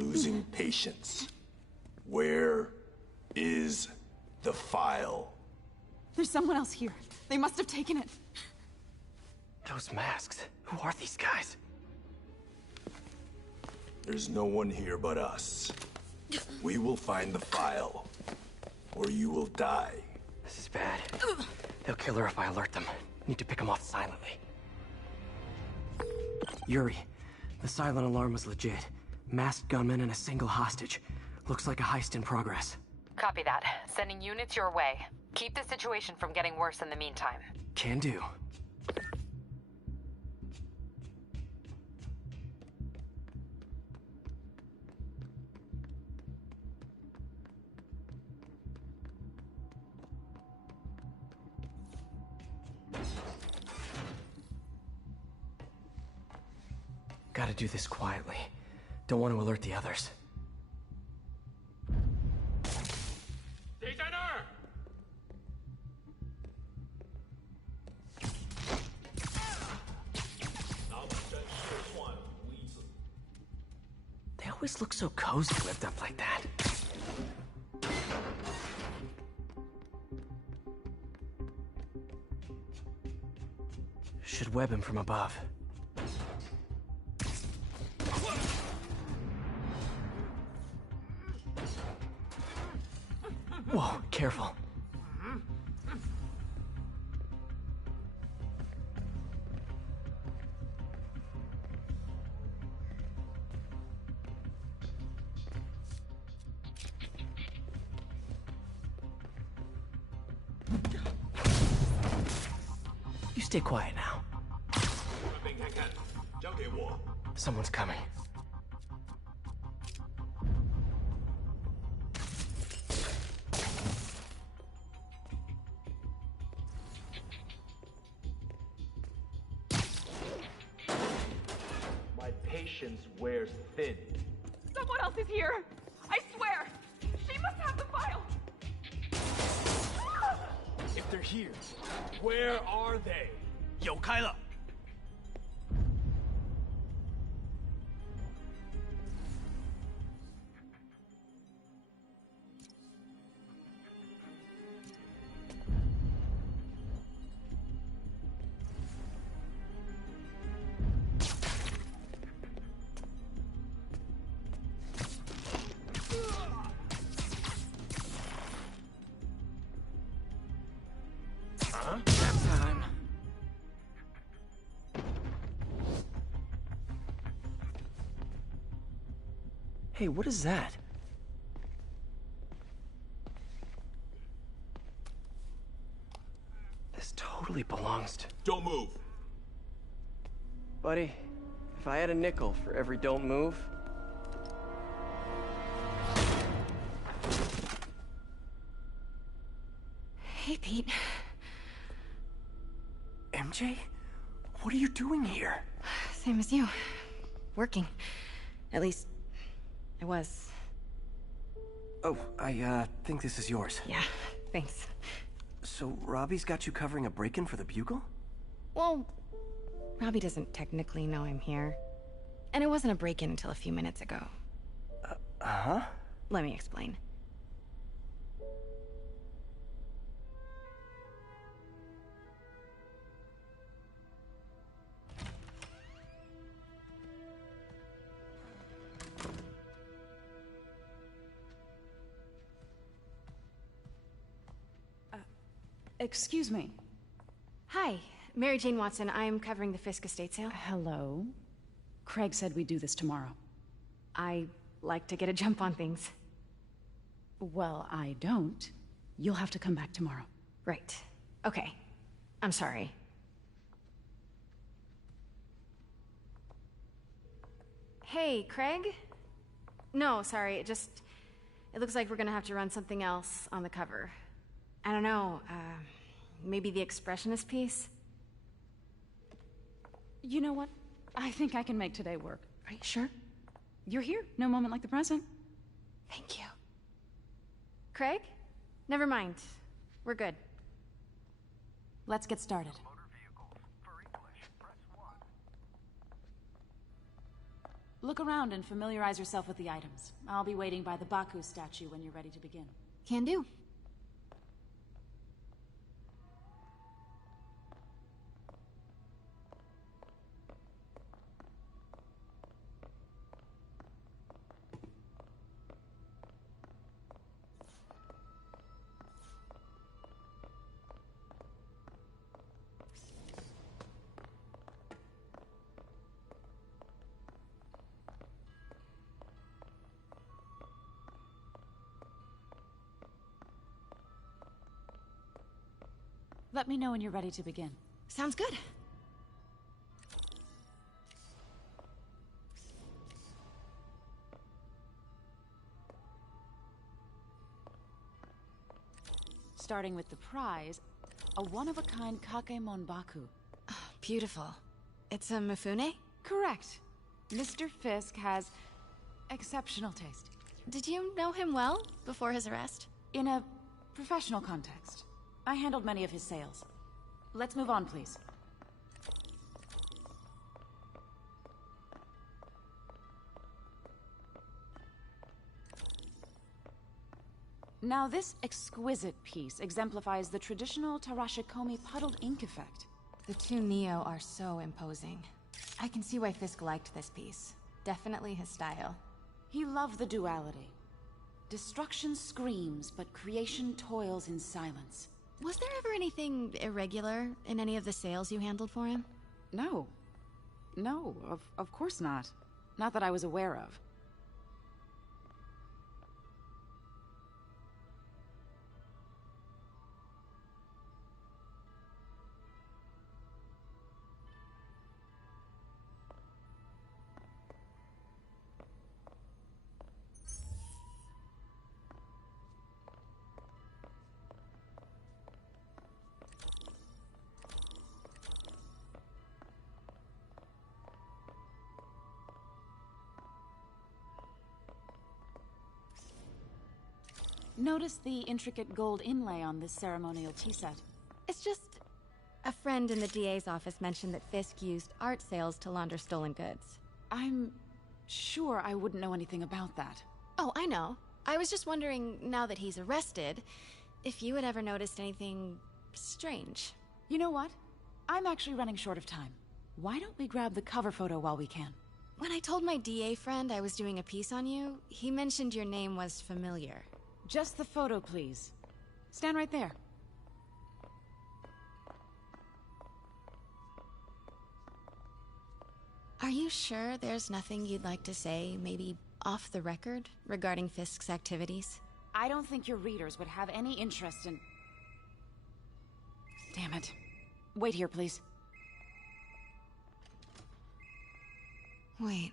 losing patience. Where is the file? There's someone else here. They must have taken it. Those masks. Who are these guys? There's no one here but us. We will find the file, or you will die. This is bad. They'll kill her if I alert them. Need to pick them off silently. Yuri, the silent alarm was legit. Masked gunmen and a single hostage. Looks like a heist in progress. Copy that. Sending units your way. Keep the situation from getting worse in the meantime. Can do. Gotta do this quietly. Don't want to alert the others. They always look so cozy lived up like that. Should web him from above. Whoa, careful. You stay quiet now. Someone's coming. My patience wears thin. Someone else is here. I swear. She must have the file. If they're here, where are they? 有开了。Time. Hey, what is that? This totally belongs to... Don't move. Buddy, if I had a nickel for every don't move... Hey, Pete. MJ? What are you doing here? Same as you. Working. At least, I was. Oh, I think this is yours. Yeah, thanks. So, Robbie's got you covering a break-in for the Bugle? Well, Robbie doesn't technically know I'm here. And it wasn't a break-in until a few minutes ago. Uh-huh? Let me explain. Excuse me. Hi, Mary Jane Watson. I'm covering the Fisk estate sale. Hello. Craig said we'd do this tomorrow. I like to get a jump on things. Well, I don't. You'll have to come back tomorrow. Right. Okay. I'm sorry. Hey, Craig? No, sorry. It looks like we're gonna have to run something else on the cover. I don't know, maybe the expressionist piece? You know what? I think I can make today work. Are you sure? You're here. No moment like the present. Thank you. Craig? Never mind. We're good. Let's get started. Look around and familiarize yourself with the items. I'll be waiting by the Baku statue when you're ready to begin. Can do. Let me know when you're ready to begin. Sounds good. Starting with the prize, a one-of-a-kind Kakemon Baku. Beautiful. It's a Mifune? Correct. Mr. Fisk has exceptional taste. Did you know him well before his arrest? In a professional context, I handled many of his sales. Let's move on, please. Now, this exquisite piece exemplifies the traditional Tarashikomi puddled ink effect. The two Neo are so imposing. I can see why Fisk liked this piece. Definitely his style. He loved the duality. Destruction screams, but creation toils in silence. Was there ever anything irregular in any of the sales you handled for him? No. No, of course not. Not that I was aware of. Notice the intricate gold inlay on this ceremonial tea set. It's just... a friend in the DA's office mentioned that Fisk used art sales to launder stolen goods. I'm sure I wouldn't know anything about that. Oh, I know. I was just wondering, now that he's arrested, if you had ever noticed anything strange. You know what? I'm actually running short of time. Why don't we grab the cover photo while we can? When I told my DA friend I was doing a piece on you, he mentioned your name was familiar. Just the photo, please. Stand right there. Are you sure there's nothing you'd like to say, maybe off the record, regarding Fisk's activities? I don't think your readers would have any interest in... Damn it. Wait here, please. Wait.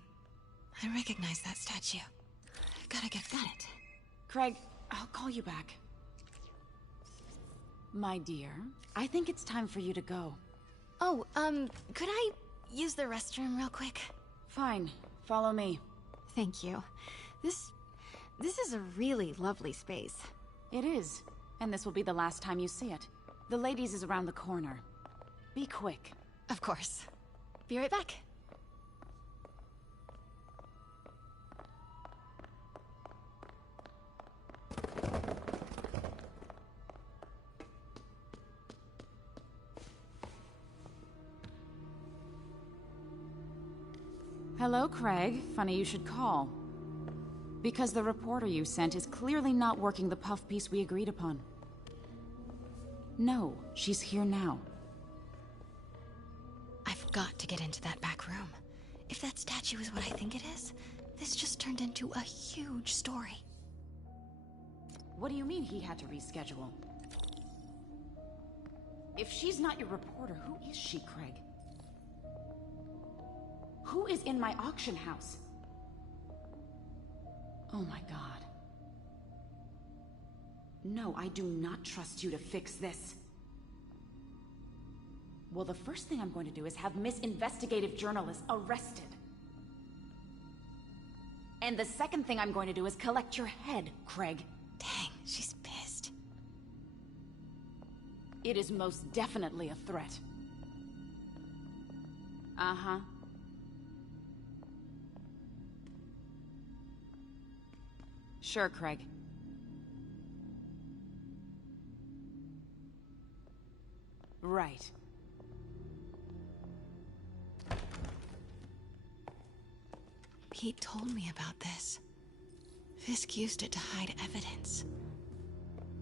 I recognize that statue. Gotta get that. Craig, I'll call you back. My dear, I think it's time for you to go. Oh, could I use the restroom real quick? Fine. Follow me. Thank you. This is a really lovely space. It is. And this will be the last time you see it. The ladies is around the corner. Be quick. Of course. Be right back. Hello, Craig. Funny you should call. Because the reporter you sent is clearly not working the puff piece we agreed upon. No, she's here now. I've got to get into that back room. If that statue is what I think it is, this just turned into a huge story. What do you mean he had to reschedule? If she's not your reporter, who is she, Craig? Who is in my auction house? Oh my god. No, I do not trust you to fix this. Well, the first thing I'm going to do is have Miss Investigative Journalist arrested. And the second thing I'm going to do is collect your head, Craig. Dang, she's pissed. It is most definitely a threat. Uh-huh. Sure, Craig. Right. Pete told me about this. Fisk used it to hide evidence.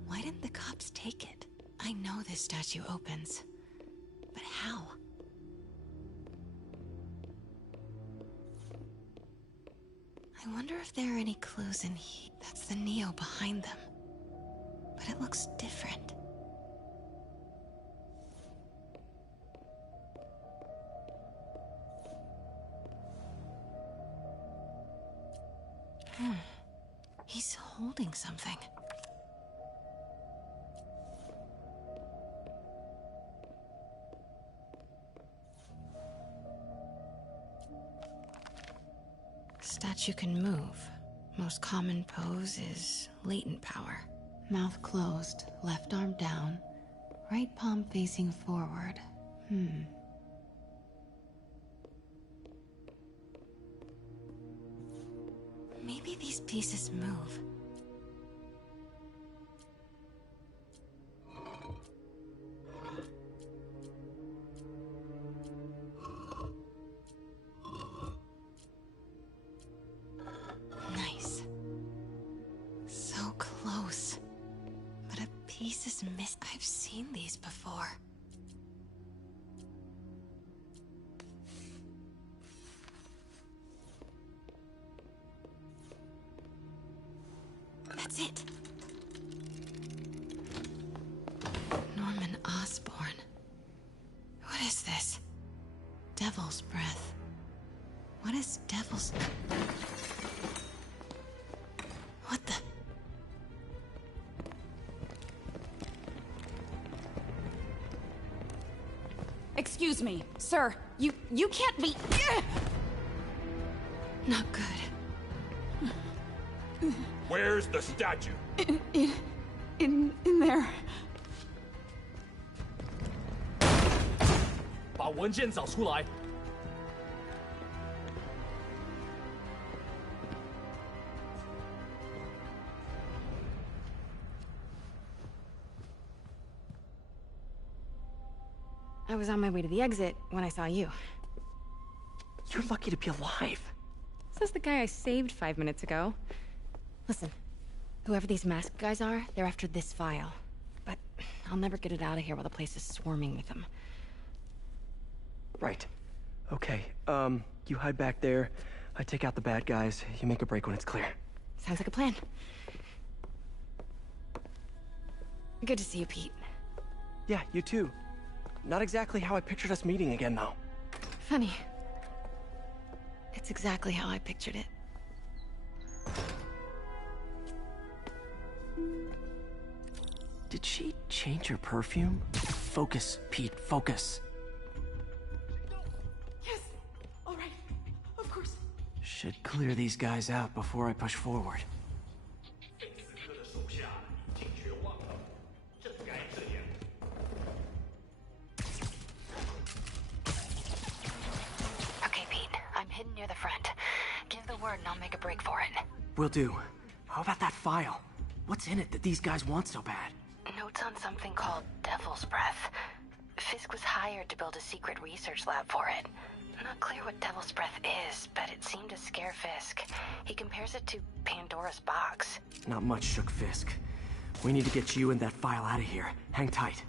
Why didn't the cops take it? I know this statue opens, but how? I wonder if there are any clues in here. That's the Neo behind them. But it looks different. He's holding something. Statue can move. Most common pose is latent power. Mouth closed, left arm down, right palm facing forward. Maybe these pieces move. Nice. So close. But a piece is missing. I've seen these before. That's it. Norman Osborn. What is this? Devil's breath. What is devil's... What the... Excuse me, sir. You can't be... Not good. Where's the statue? In there. 把文件找出来。I was on my way to the exit when I saw you. You're lucky to be alive. Says the guy I saved 5 minutes ago. Listen, whoever these masked guys are, they're after this file. But I'll never get it out of here while the place is swarming with them. Right. Okay, you hide back there. I take out the bad guys. You make a break when it's clear. Sounds like a plan. Good to see you, Pete. Yeah, you too. Not exactly how I pictured us meeting again, though. Funny. It's exactly how I pictured it. Did she change her perfume? Focus, Pete, focus. Yes. All right. Of course. Should clear these guys out before I push forward. Okay, Pete. I'm hidden near the front. Give the word and I'll make a break for it. Will do. How about that file? What's in it that these guys want so bad? Notes on something called Devil's Breath. Fisk was hired to build a secret research lab for it. Not clear what Devil's Breath is, but it seemed to scare Fisk. He compares it to Pandora's box. Not much shook Fisk. We need to get you and that file out of here. Hang tight.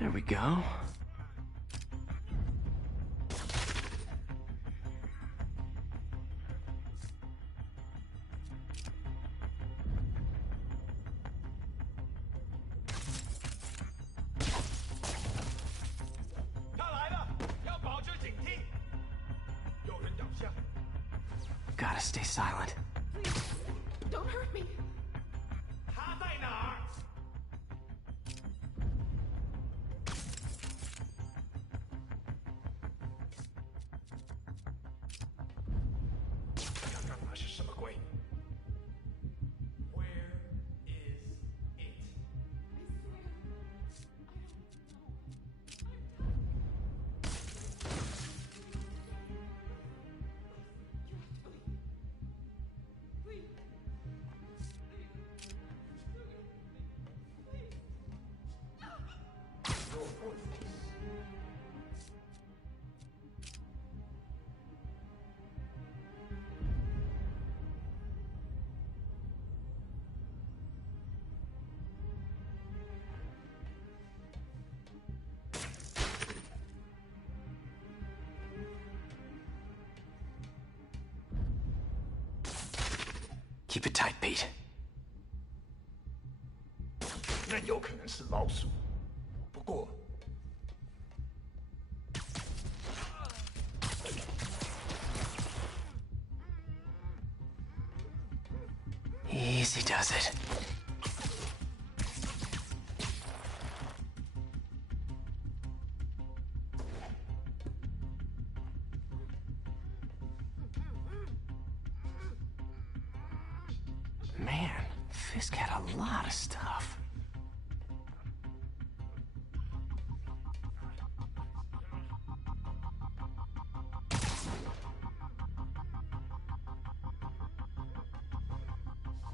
There we go. Gotta stay silent. Don't hurt me. 他在哪儿？ Where is it? Keep it tight, Pete. 那有可能是老鼠，不过 Easy does it. Man, Fisk had a lot of stuff.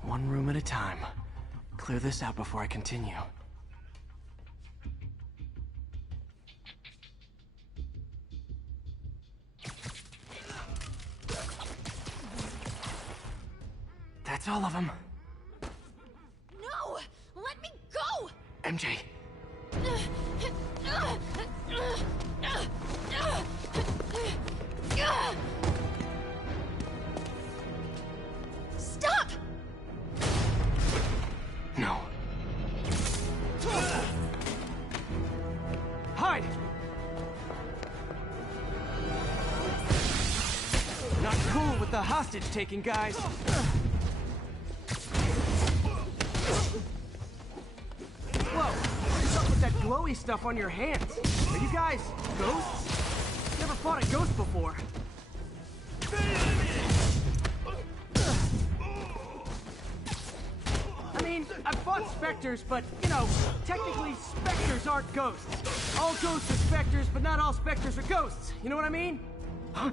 One room at a time. Clear this out before I continue. That's all of them. No! Let me go! MJ. Stop! No. Hide! Not cool with the hostage taking, guys. Whoa! What's up with that glowy stuff on your hands? Are you guys ghosts? Never fought a ghost before. I mean, I've fought specters, but, you know, technically specters aren't ghosts. All ghosts are specters, but not all specters are ghosts. You know what I mean? Huh?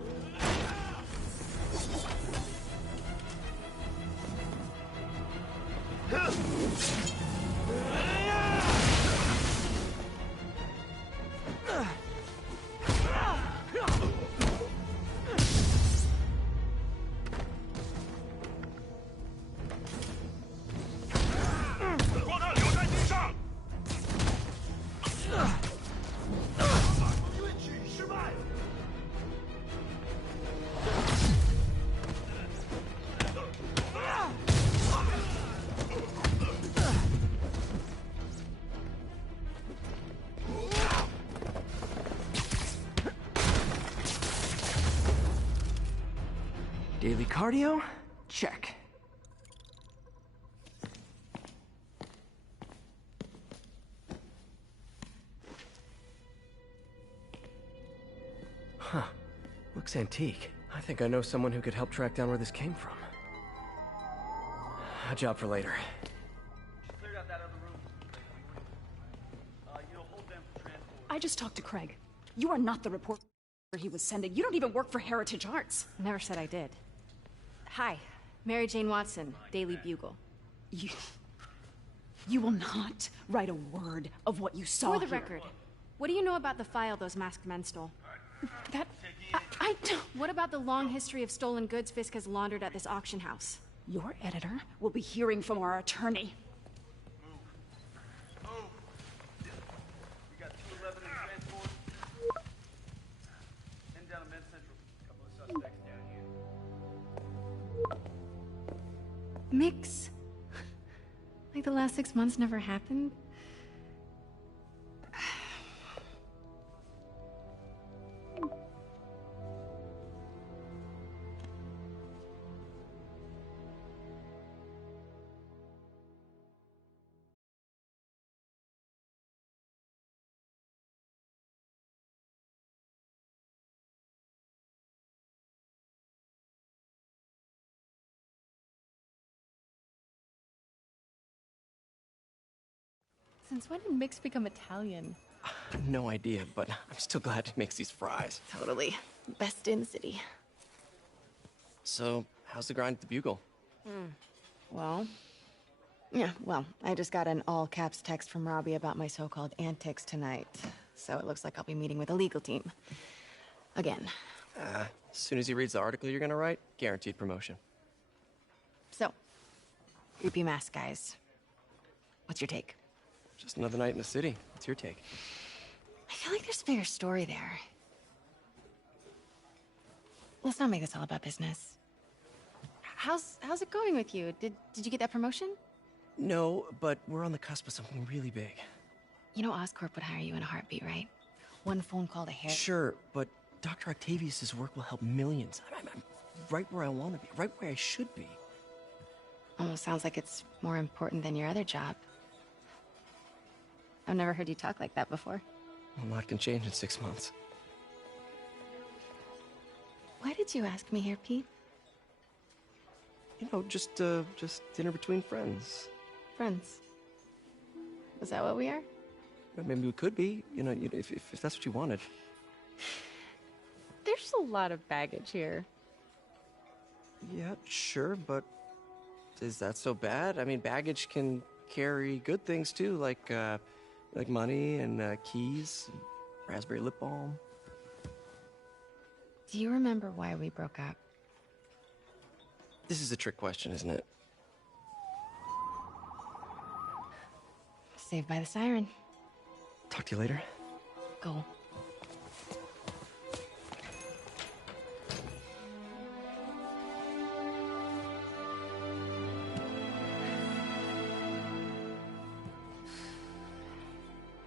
Daily cardio? Check. Huh. Looks antique. I think I know someone who could help track down where this came from. A job for later. Cleared out that other room. Hold them for transport. I just talked to Craig. You are not the reporter he was sending. You don't even work for Heritage Arts. Never said I did. Hi, Mary Jane Watson, Daily Bugle. You will not write a word of what you saw For the here. record, what do you know about the file those masked men stole? That... I don't... What about the long history of stolen goods Fisk has laundered at this auction house? Your editor will be hearing from our attorney. Move. We got 211 in transport. Heading down to Med Central. A couple of suspects down here. Mix? Like the last 6 months never happened? Since when did Mix become Italian? No idea, but I'm still glad he makes these fries. Totally. Best in the city. So, how's the grind at the Bugle? Well, I just got an all-caps text from Robbie about my so-called antics tonight. So it looks like I'll be meeting with a legal team. Again. As soon as he reads the article you're gonna write, guaranteed promotion. So, groupie mask guys. What's your take? Just another night in the city. What's your take? I feel like there's a bigger story there. Let's not make this all about business. how's it going with you? Did you get that promotion? No, but we're on the cusp of something really big. You know Oscorp would hire you in a heartbeat, right? One phone call to hair. Sure, but Dr. Octavius's work will help millions. I'm right where I want to be, right where I should be. Almost sounds like it's more important than your other job. I've never heard you talk like that before. A lot can change in 6 months. Why did you ask me here, Pete? You know, just dinner between friends. Friends. Is that what we are? Maybe we could be, if that's what you wanted. There's a lot of baggage here. Yeah, sure, but is that so bad? I mean, baggage can carry good things too, like money and keys, and raspberry lip balm. Do you remember why we broke up? This is a trick question, isn't it? Saved by the siren. Talk to you later. Go.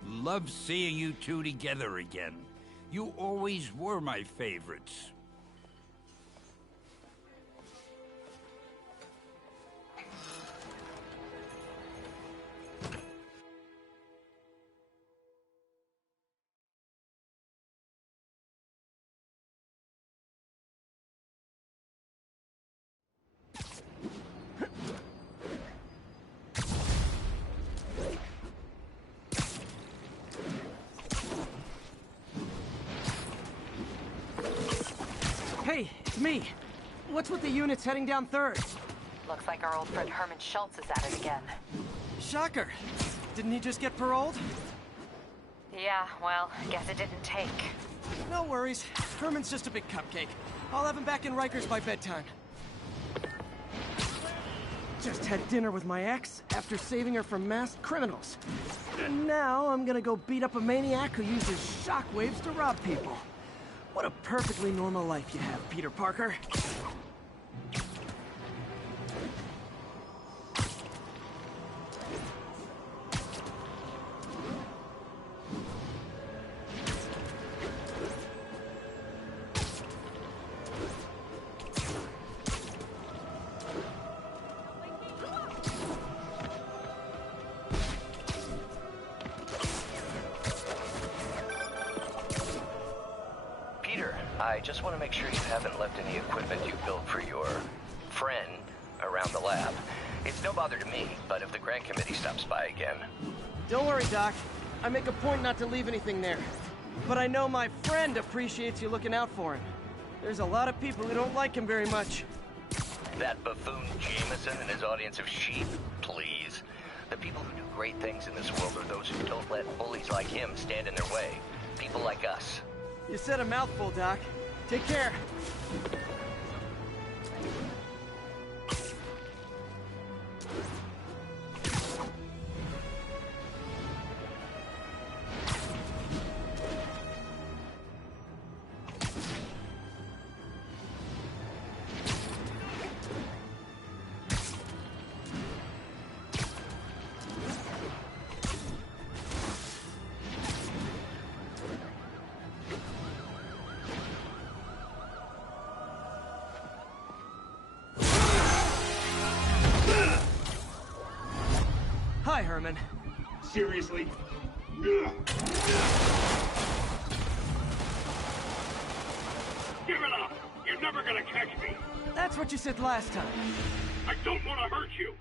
Love seeing you two together again. You always were my favorites. Hey, it's me. What's with the units heading down 3rd? Looks like our old friend Herman Schultz is at it again. Shocker. Didn't he just get paroled? Yeah, well, guess it didn't take. No worries. Herman's just a big cupcake. I'll have him back in Rikers by bedtime. Just had dinner with my ex after saving her from masked criminals. And now I'm gonna go beat up a maniac who uses shockwaves to rob people. What a perfectly normal life you have, Peter Parker. I just want to make sure you haven't left any equipment you built for your friend around the lab. It's no bother to me, but if the grant committee stops by again... Don't worry, Doc. I make a point not to leave anything there. But I know my friend appreciates you looking out for him. There's a lot of people who don't like him very much. That buffoon Jameson and his audience of sheep? Please. The people who do great things in this world are those who don't let bullies like him stand in their way. People like us. You said a mouthful, Doc. Take care. Hi, Herman. Seriously? Give it up! You're never gonna catch me! That's what you said last time. I don't want to hurt you!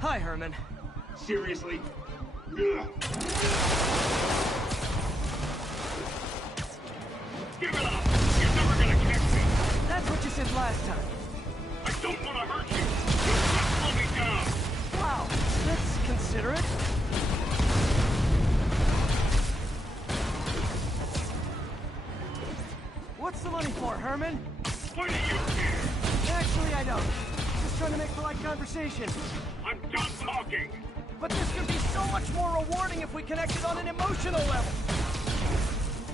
Hi, Herman. Seriously? Give it up! You're never gonna catch me! That's what you said last time. I don't want to hurt you! You just slow me down! Wow, that's considerate. What's the money for, Herman? Why do you care? Actually, I don't. was trying to make polite conversation. I'm done talking! But this could be so much more rewarding if we connected on an emotional level.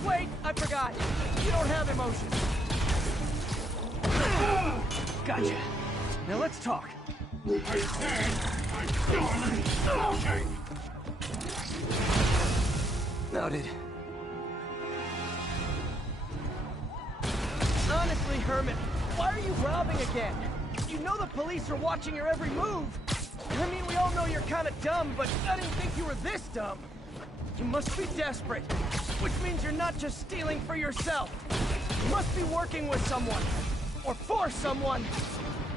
Wait, I forgot. You don't have emotions. Gotcha. Now let's talk. I said I'm done talking! Noted. Honestly, Herman, why are you robbing again? You know the police are watching your every move. I mean, we all know you're kind of dumb, but I didn't think you were this dumb. You must be desperate, which means you're not just stealing for yourself. You must be working with someone, or for someone.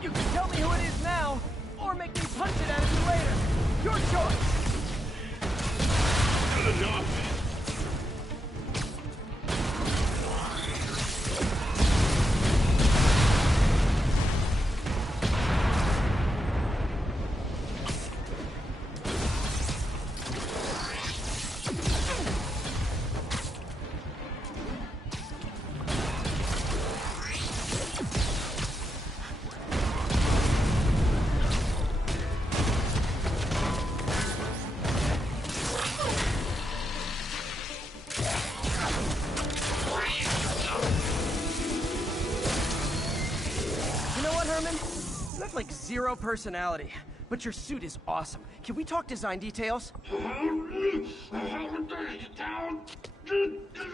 You can tell me who it is now, or make me punch it at you later. Your choice. Good enough! You have like zero personality, but your suit is awesome. Can we talk design details?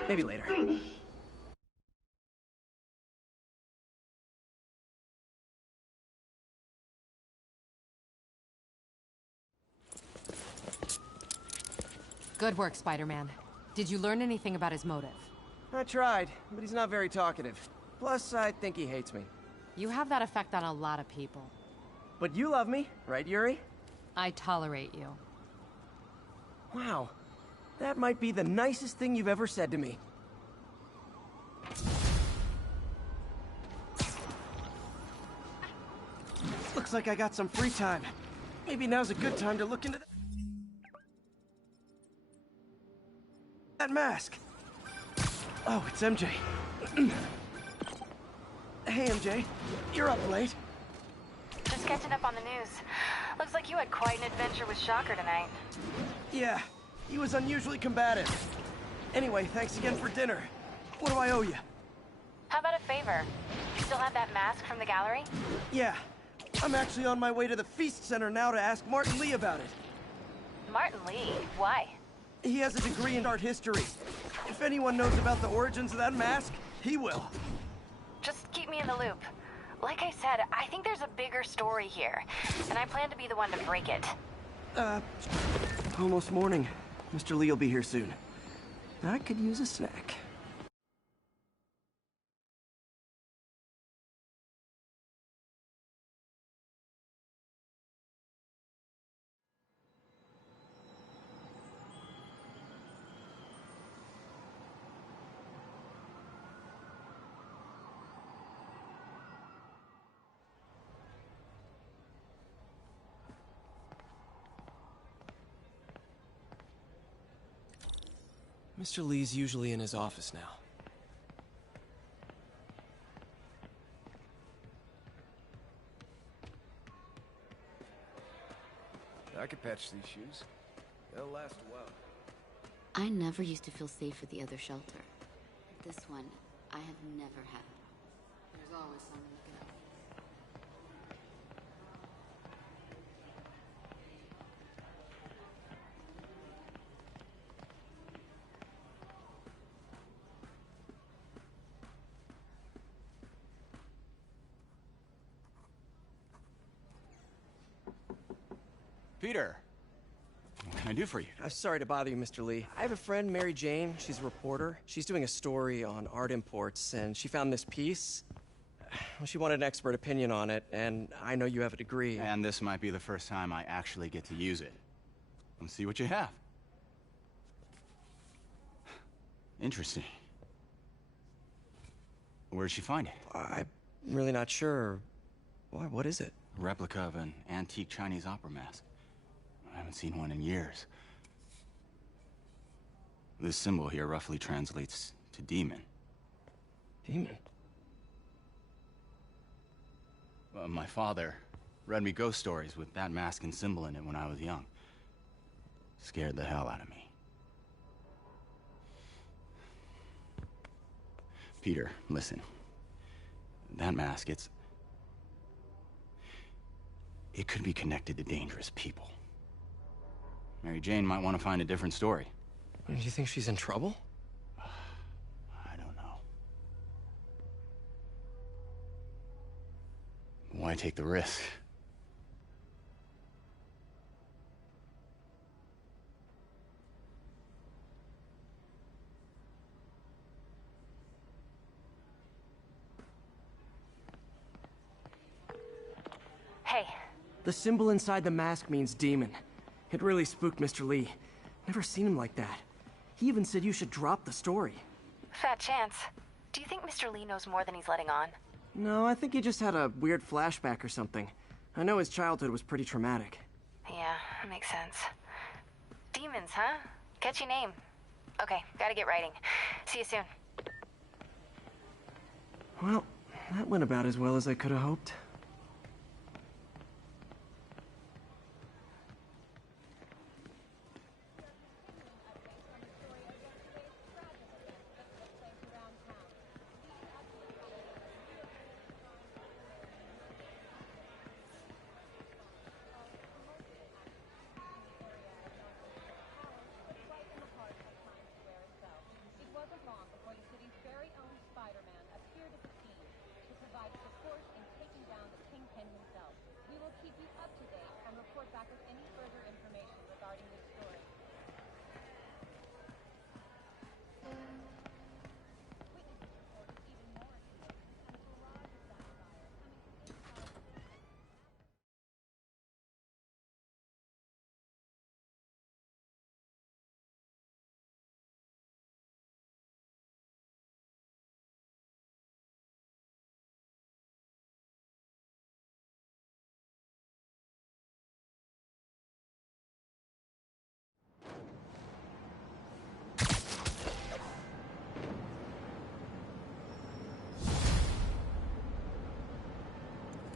Maybe later. Good work, Spider-Man. Did you learn anything about his motive? I tried, but he's not very talkative. Plus, I think he hates me. You have that effect on a lot of people. But you love me, right, Yuri? I tolerate you. Wow. That might be the nicest thing you've ever said to me. Looks like I got some free time. Maybe now's a good time to look into that mask. Oh, it's MJ. Hey, MJ. You're up late. Just catching up on the news. Looks like you had quite an adventure with Shocker tonight. Yeah, he was unusually combative. Anyway, thanks again for dinner. What do I owe you? How about a favor? You still have that mask from the gallery? Yeah, I'm actually on my way to the Feast Center now to ask Martin Lee about it. Martin Lee? Why? He has a degree in art history. If anyone knows about the origins of that mask, he will. Just keep me in the loop. Like I said, I think there's a bigger story here, and I plan to be the one to break it. Almost morning. Mr. Lee will be here soon. I could use a snack. Mr. Lee's usually in his office now. I could patch these shoes. They'll last a while. I never used to feel safe at the other shelter. This one, I have never had. There's always someone looking out. Peter, what can I do for you? I'm sorry to bother you, Mr. Lee. I have a friend, Mary Jane. She's a reporter. She's doing a story on art imports, and she found this piece. Well, she wanted an expert opinion on it, and I know you have a degree. And this might be the first time I actually get to use it. Let's see what you have. Interesting. Where did she find it? I'm really not sure. Why, what is it? A replica of an antique Chinese opera mask. I haven't seen one in years. This symbol here roughly translates to demon. Demon? My father Read me ghost stories with that mask and symbol in it when I was young. Scared the hell out of me. Peter, listen. That mask, it could be connected to dangerous people. Mary Jane might want to find a different story. Do you think she's in trouble? I don't know. Why take the risk? Hey. The symbol inside the mask means demon. It really spooked Mr. Lee. Never seen him like that. He even said you should drop the story. Fat chance. Do you think Mr. Lee knows more than he's letting on? No, I think he just had a weird flashback or something. I know his childhood was pretty traumatic. Yeah, makes sense. Demons, huh? Catchy name. Okay, gotta get writing. See you soon. Well, that went about as well as I could have hoped.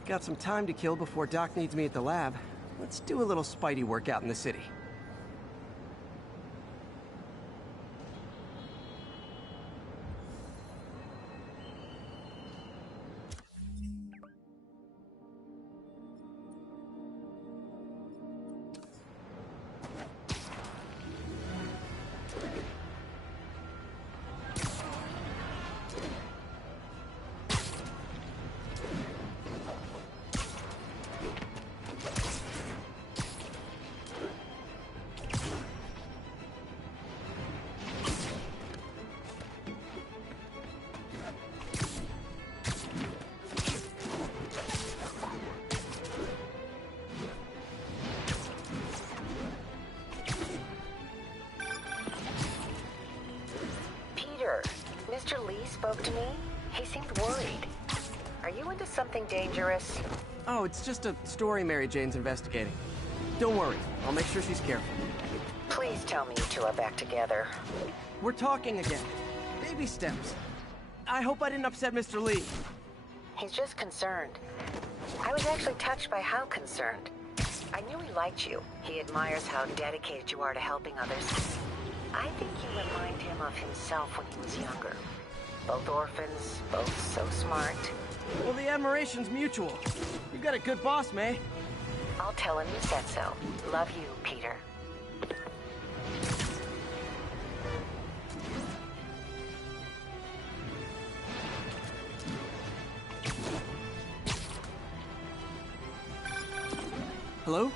Got some time to kill before Doc needs me at the lab. Let's do a little Spidey work out in the city. Mr. Lee spoke to me. He seemed worried. Are you into something dangerous? Oh, it's just a story Mary Jane's investigating. Don't worry, I'll make sure she's careful. Please tell me you two are back together. We're talking again. Baby steps. I hope I didn't upset Mr. Lee. He's just concerned. I was actually touched by how concerned. I knew he liked you. He admires how dedicated you are to helping others. I think you remind him of himself when he was younger. Both orphans, both so smart. Well, the admiration's mutual. You've got a good boss, May. I'll tell him you said so. Love you, Peter. Hello?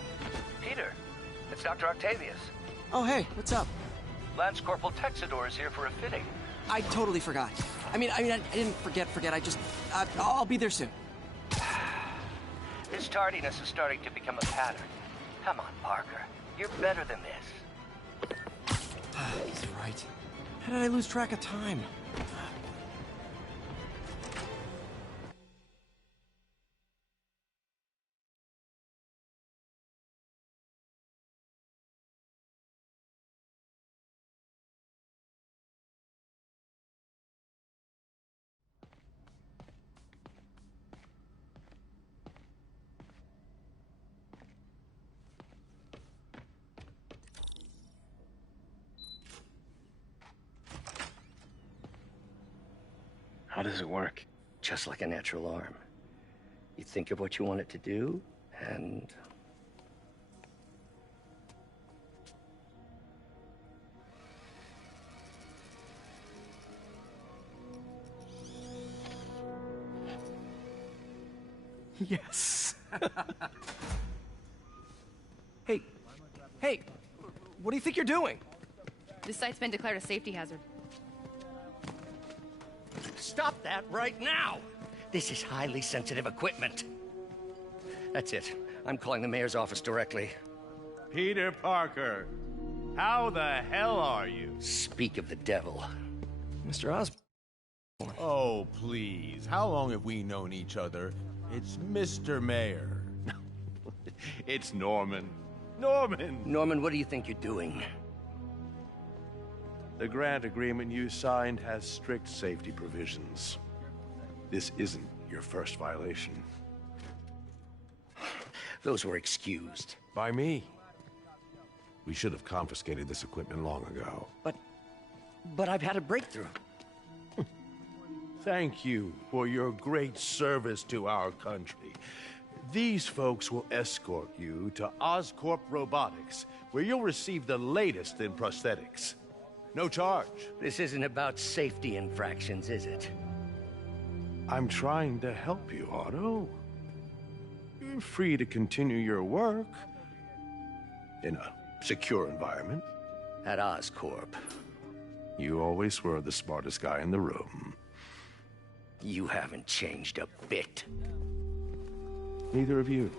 Peter, it's Dr. Octavius. Oh, hey, what's up? Lance Corporal Texador is here for a fitting. I totally forgot. I didn't forget. I just, I'll be there soon. His tardiness is starting to become a pattern. Come on, Parker. You're better than this. He's right. How did I lose track of time? How does it work? Just like a natural arm. You think of what you want it to do, and... Yes. Hey, what do you think you're doing? This site's been declared a safety hazard. Stop that right now! This is highly sensitive equipment. That's it. I'm calling the mayor's office directly. Peter Parker, how the hell are you? Speak of the devil. Mr. Osborn. Oh, please. How long have we known each other? It's Mr. Mayor. It's Norman. Norman! Norman, what do you think you're doing? The grant agreement you signed has strict safety provisions. This isn't your first violation. Those were excused. By me. We should have confiscated this equipment long ago. But I've had a breakthrough. Thank you for your great service to our country. These folks will escort you to Oscorp Robotics, where you'll receive the latest in prosthetics. No charge. This isn't about safety infractions, is it? I'm trying to help you, Otto. You're free to continue your work in a secure environment. At Oscorp. You always were the smartest guy in the room. You haven't changed a bit. Neither of you.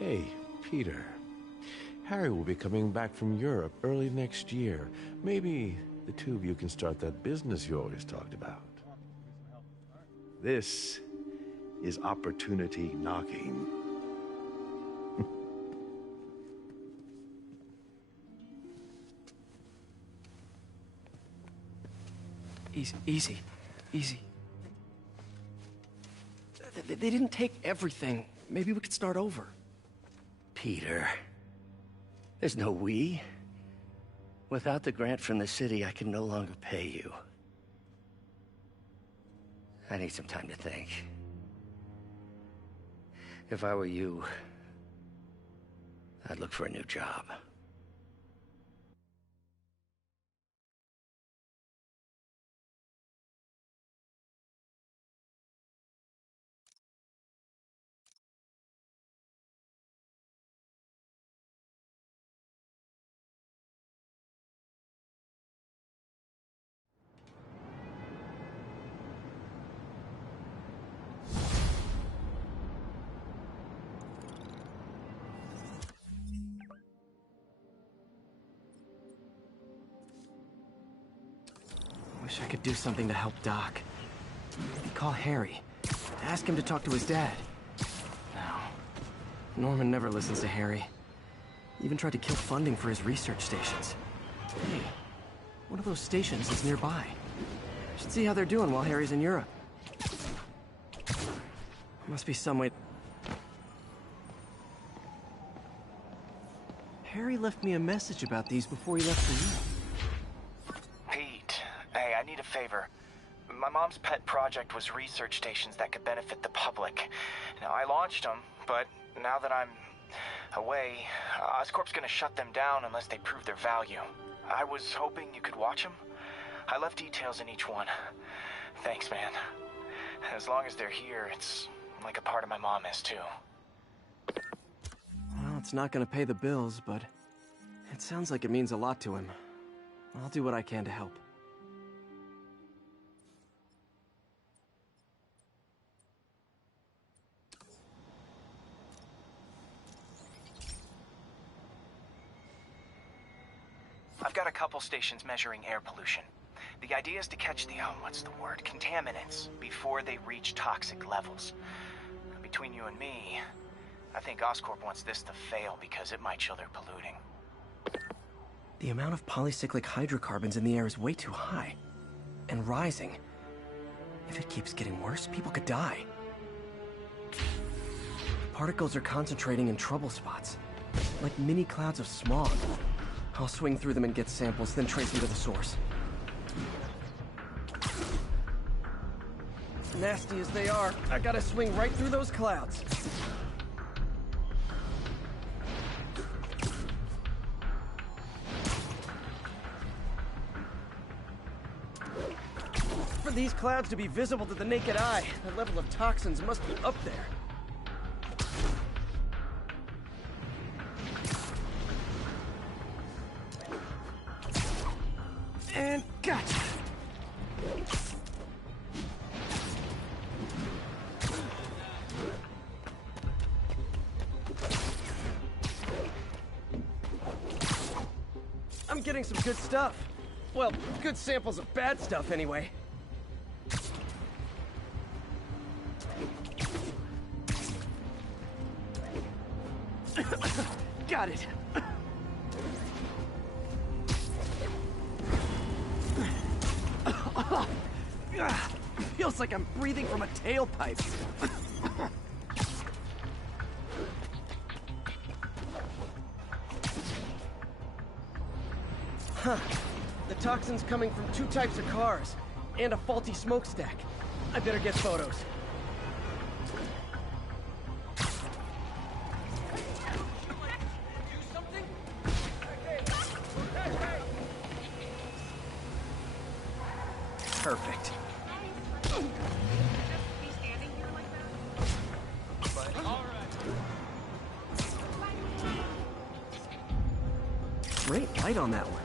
Hey, Peter. Harry will be coming back from Europe early next year. Maybe the two of you can start that business you always talked about. This is opportunity knocking. Easy. They didn't take everything. Maybe we could start over. Peter, there's no we. Without the grant from the city, I can no longer pay you. I need some time to think. If I were you, I'd look for a new job. Wish I could do something to help Doc. Maybe call Harry. Ask him to talk to his dad. No. Norman never listens to Harry. Even tried to kill funding for his research stations. Hey, one of those stations is nearby. Should see how they're doing while Harry's in Europe. Must be some way... Harry left me a message about these before he left for Europe. Hey, I need a favor. My mom's pet project was research stations that could benefit the public. Now, I launched them, but now that I'm away, Oscorp's gonna shut them down unless they prove their value. I was hoping you could watch them. I left details in each one. Thanks, man. As long as they're here, it's like a part of my mom is, too. Well, it's not gonna pay the bills, but it sounds like it means a lot to him. I'll do what I can to help. I've got a couple stations measuring air pollution. The idea is to catch the, contaminants before they reach toxic levels. Between you and me, I think Oscorp wants this to fail because it might show they're polluting. The amount of polycyclic hydrocarbons in the air is way too high. And rising. If it keeps getting worse, people could die. The particles are concentrating in trouble spots, like mini clouds of smog. I'll swing through them and get samples, then trace them to the source. Nasty as they are, I gotta swing right through those clouds. For these clouds to be visible to the naked eye, the level of toxins must be up there. And gotcha! I'm getting some good stuff. Well, good samples of bad stuff anyway. Got it. Feels like I'm breathing from a tailpipe. Huh. The toxin's coming from 2 types of cars, and a faulty smokestack. I better get photos. Perfect. Great light on that one.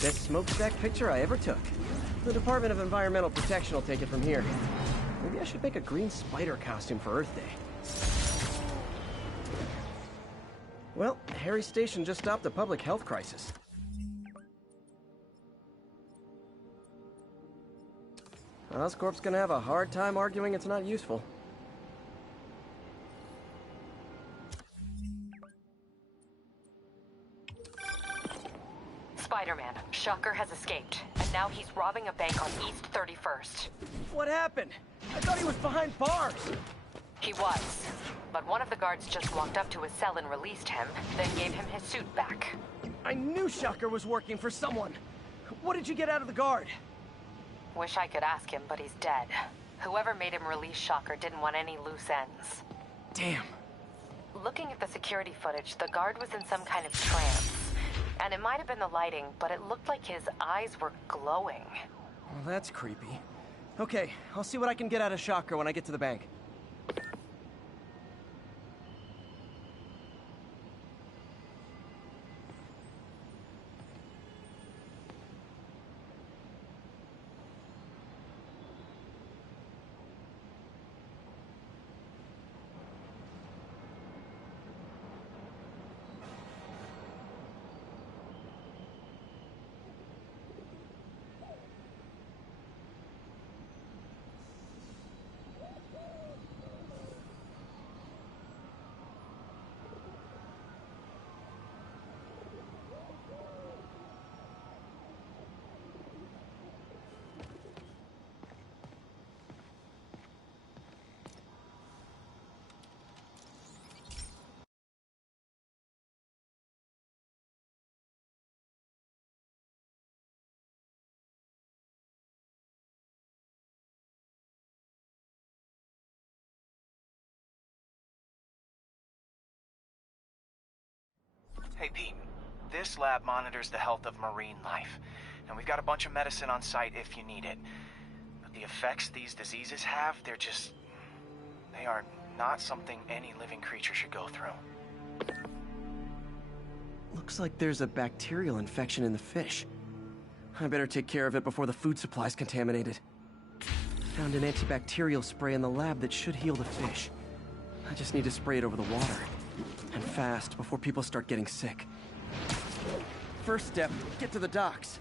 Best smokestack picture I ever took. The Department of Environmental Protection will take it from here. Maybe I should make a green spider costume for Earth Day. Well, Harry Station just stopped a public health crisis. Oscorp's gonna have a hard time arguing it's not useful. Spider-Man, Shocker has escaped, and now he's robbing a bank on East 31st. What happened? I thought he was behind bars! He was, but one of the guards just walked up to his cell and released him, then gave him his suit back. I knew Shocker was working for someone! What did you get out of the guard? Wish I could ask him, but he's dead. Whoever made him release Shocker didn't want any loose ends. Damn. Looking at the security footage, the guard was in some kind of trance. And it might have been the lighting, but it looked like his eyes were glowing. Well, that's creepy. Okay, I'll see what I can get out of Shocker when I get to the bank. Hey, Pete. This lab monitors the health of marine life. And we've got a bunch of medicine on site if you need it. But the effects these diseases have, they are not something any living creature should go through. Looks like there's a bacterial infection in the fish. I better take care of it before the food supply's contaminated. Found an antibacterial spray in the lab that should heal the fish. I just need to spray it over the water. And fast, before people start getting sick. First step, get to the docks.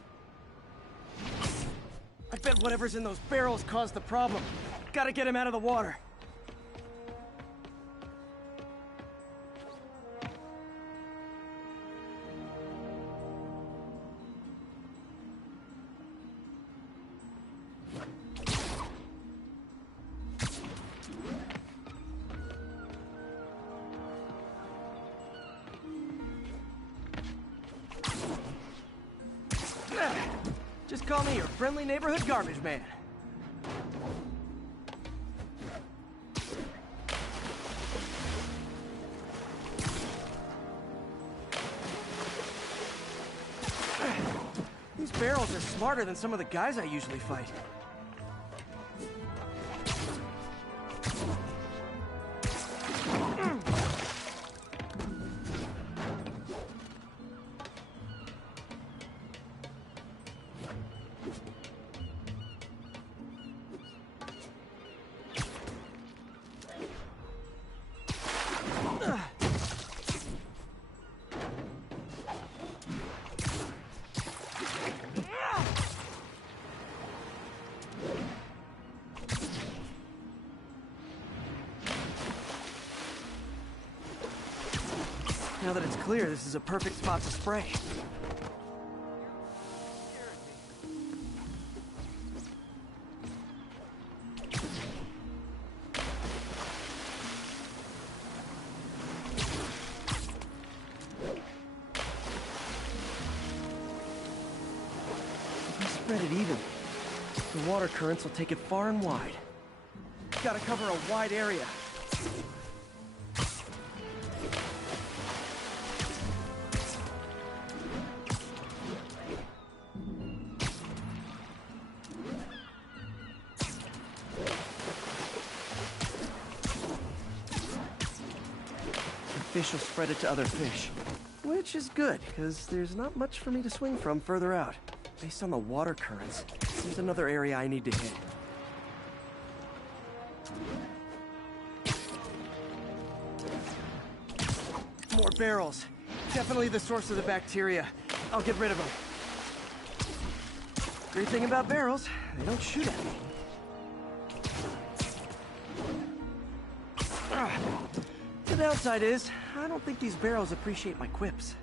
I bet whatever's in those barrels caused the problem. Gotta get him out of the water. call me your friendly neighborhood garbage man. These barrels are smarter than some of the guys I usually fight. Now that it's clear, this is a perfect spot to spray. If I spread it evenly, the water currents will take it far and wide. Gotta cover a wide area. Fish will spread it to other fish. Which is good, because there's not much for me to swing from further out. Based on the water currents, there's another area I need to hit. More barrels. Definitely the source of the bacteria. I'll get rid of them. Great thing about barrels, they don't shoot at me. The downside is, I don't think these barrels appreciate my quips.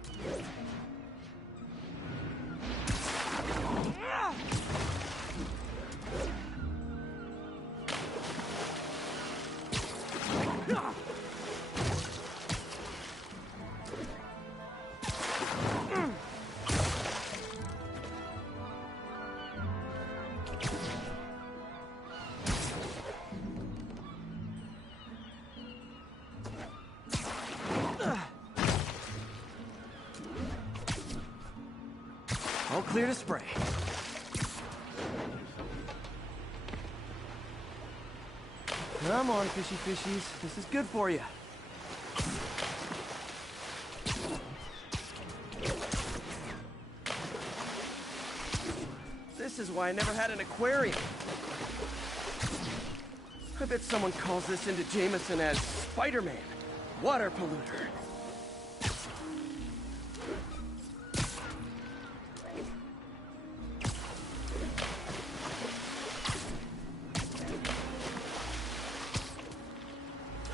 All clear to spray. Come on, fishy fishies. This is good for you. This is why I never had an aquarium. I bet someone calls this into Jameson as Spider-Man, water polluter.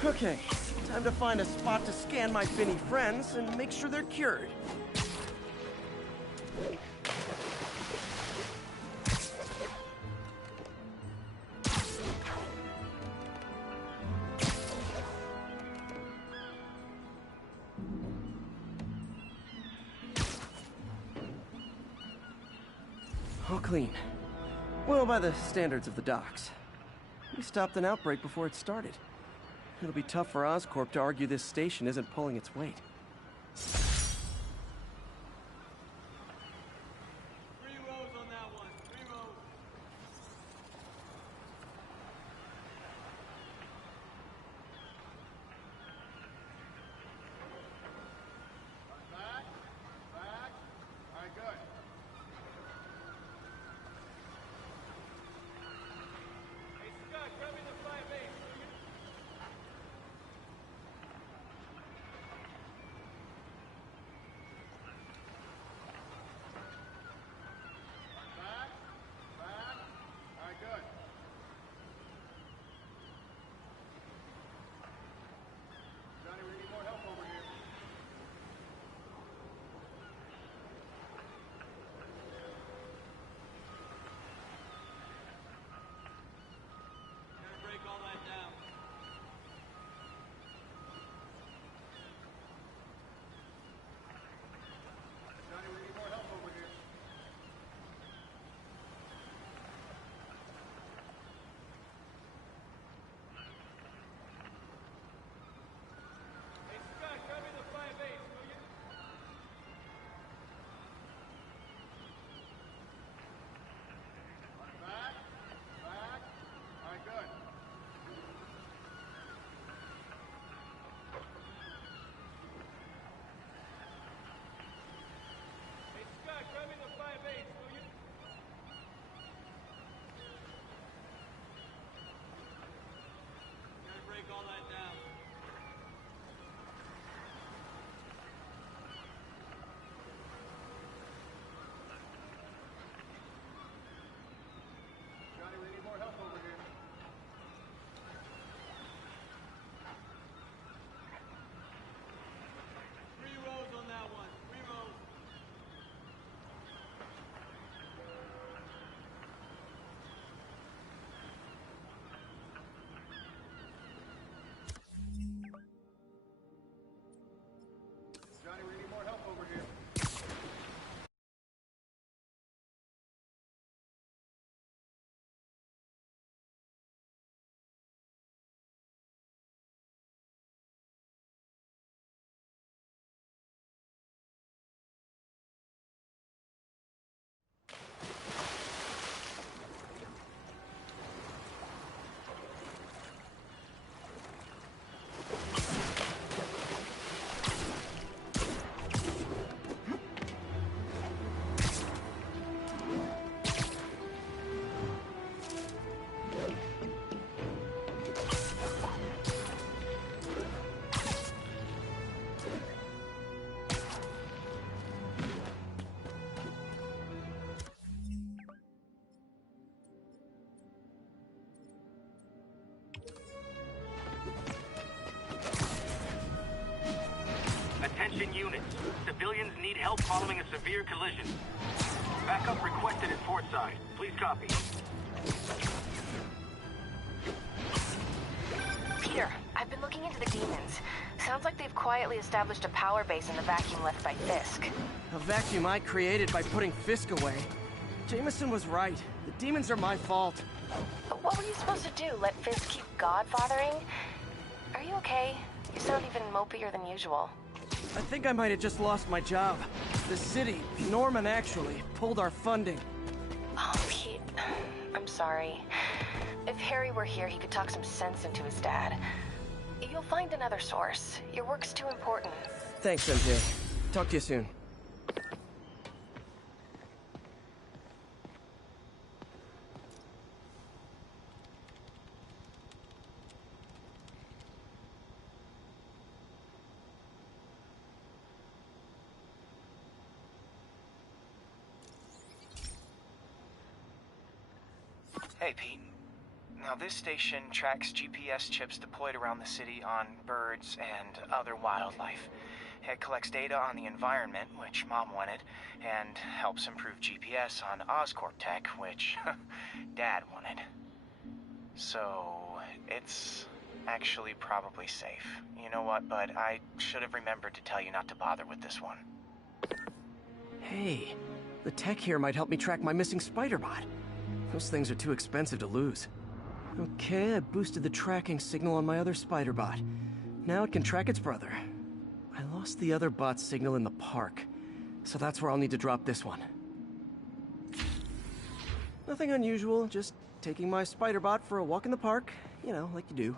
Okay, time to find a spot to scan my finny friends and make sure they're cured. All clean. Well, by the standards of the docks. We stopped an outbreak before it started. It'll be tough for Oscorp to argue this station isn't pulling its weight. Attention units. Civilians need help following a severe collision. Backup requested at Fortside. Please copy. Peter, I've been looking into the demons. Sounds like they've quietly established a power base in the vacuum left by Fisk. A vacuum I created by putting Fisk away. Jameson was right. The demons are my fault. But what were you supposed to do? Let Fisk keep godfathering? Are you okay? You sound even mopier than usual. I think I might have just lost my job. The city, Norman actually, pulled our funding. Oh, Pete. I'm sorry. If Harry were here, he could talk some sense into his dad. You'll find another source. Your work's too important. Thanks, MJ. Talk to you soon. Hey, Pete. Now, this station tracks GPS chips deployed around the city on birds and other wildlife. It collects data on the environment, which Mom wanted, and helps improve GPS on Oscorp tech, which Dad wanted. So, it's actually probably safe. You know what, bud? I should have remembered to tell you not to bother with this one. Hey, the tech here might help me track my missing spider bot. Those things are too expensive to lose. Okay, I boosted the tracking signal on my other spider bot. Now it can track its brother. I lost the other bot's signal in the park, so that's where I'll need to drop this one. Nothing unusual, just taking my spider bot for a walk in the park, you know, like you do.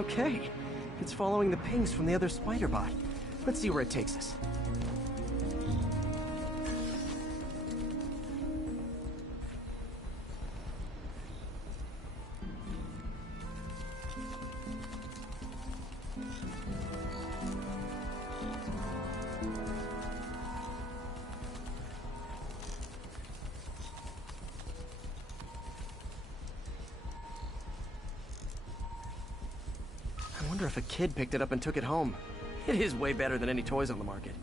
Okay, it's following the pings from the other spider bot. Let's see where it takes us. I wonder if a kid picked it up and took it home. It is way better than any toys on the market.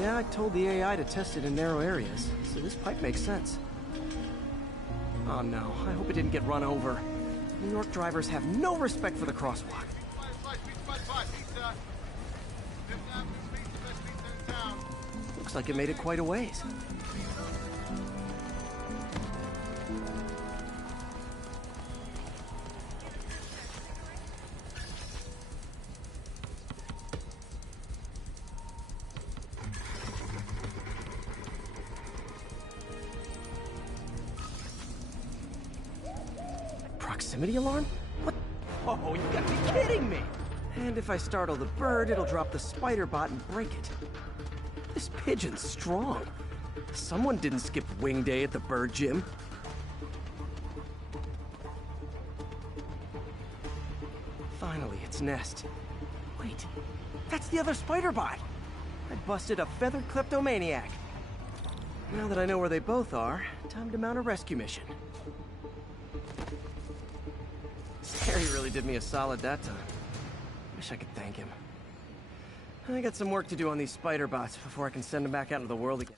Yeah, I told the AI to test it in narrow areas, so this pipe makes sense. Oh no, I hope it didn't get run over. New York drivers have no respect for the crosswalk. Looks like it made it quite a ways. Proximity alarm? What? Oh, you gotta be kidding me! And if I startle the bird, it'll drop the spider bot and break it. This pigeon's strong. Someone didn't skip wing day at the bird gym. Finally, its nest. Wait, that's the other spider bot! I busted a feathered kleptomaniac. Now that I know where they both are, time to mount a rescue mission. Harry really did me a solid that time. Wish I could thank him. I got some work to do on these spider bots before I can send them back out into the world again.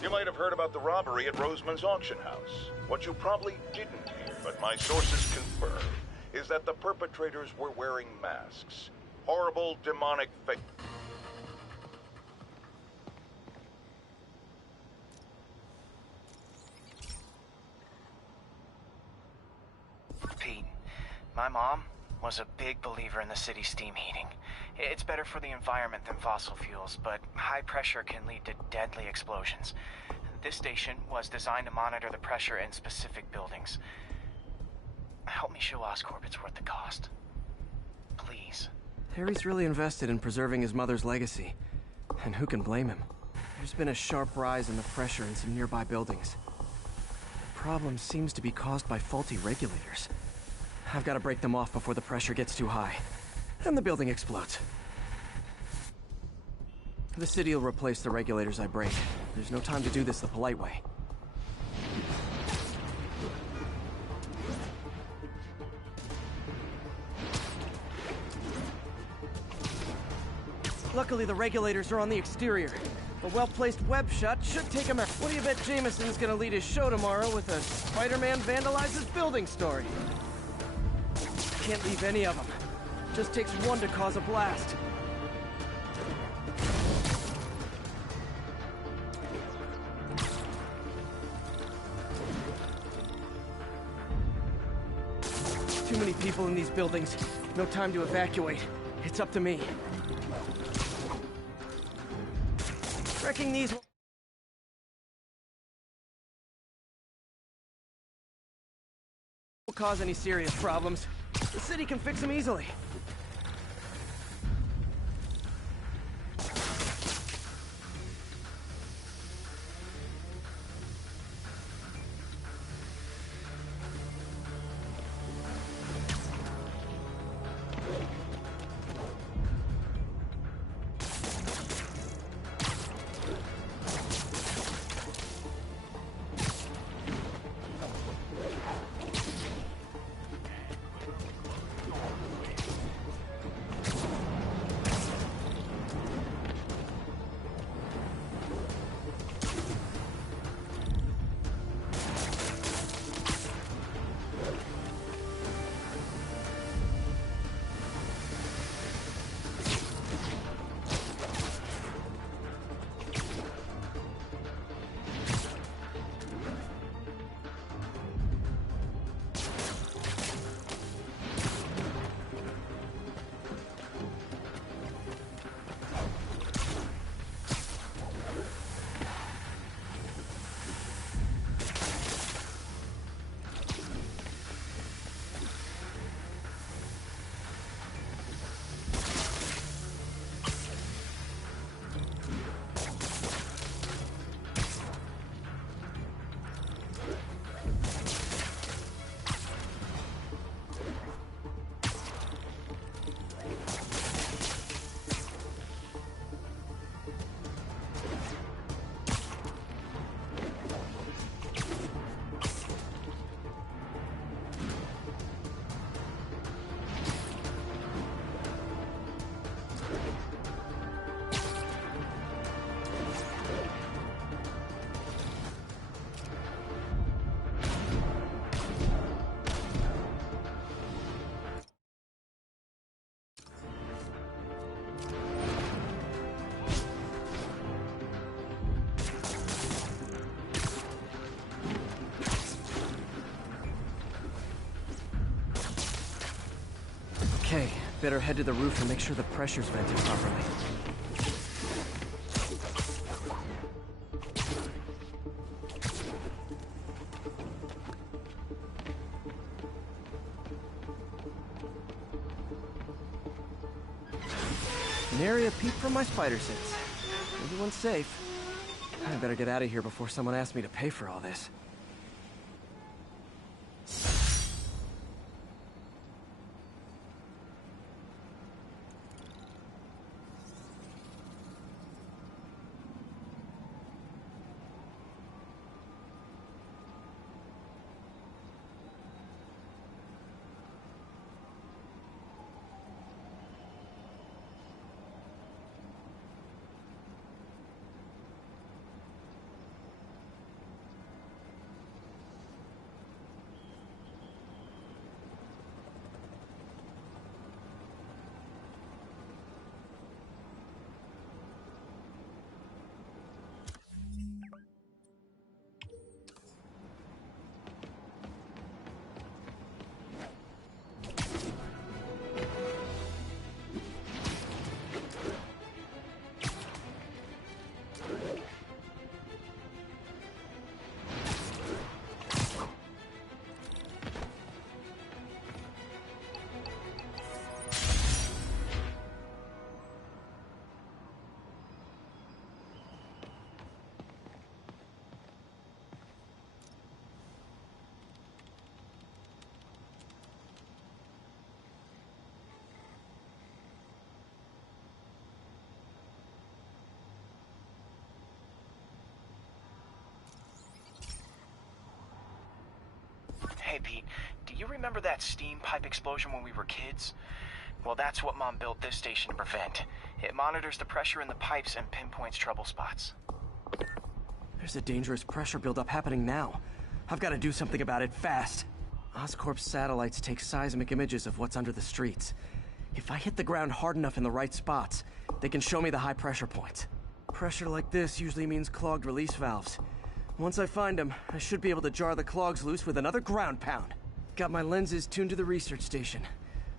You might have heard about the robbery at Roseman's auction house. What you probably didn't hear, but my sources confirm, is that the perpetrators were wearing masks. Horrible, demonic fake. Pete, my mom was a big believer in the city's steam heating. It's better for the environment than fossil fuels, but high pressure can lead to deadly explosions. This station was designed to monitor the pressure in specific buildings. Help me show Oscorp it's worth the cost. Please. Harry's really invested in preserving his mother's legacy. And who can blame him? There's been a sharp rise in the pressure in some nearby buildings. The problem seems to be caused by faulty regulators. I've got to break them off before the pressure gets too high. And the building explodes. The city will replace the regulators I break. There's no time to do this the polite way. Luckily, the regulators are on the exterior. A well-placed web shot should take him out. What do you bet Jameson's gonna lead his show tomorrow with a Spider-Man vandalizes building story? Can't leave any of them. Just takes one to cause a blast. Too many people in these buildings. No time to evacuate. It's up to me. Wrecking these won't cause any serious problems. The city can fix them easily. Better head to the roof and make sure the pressure's vented properly. Nary a peep from my spider sense. Everyone's safe. I better get out of here before someone asks me to pay for all this. Hey, Pete, do you remember that steam pipe explosion when we were kids? Well, that's what Mom built this station to prevent. It monitors the pressure in the pipes and pinpoints trouble spots. There's a dangerous pressure buildup happening now. I've got to do something about it fast. Oscorp's satellites take seismic images of what's under the streets. If I hit the ground hard enough in the right spots, they can show me the high pressure points. Pressure like this usually means clogged release valves. Once I find them, I should be able to jar the clogs loose with another ground pound. Got my lenses tuned to the research station.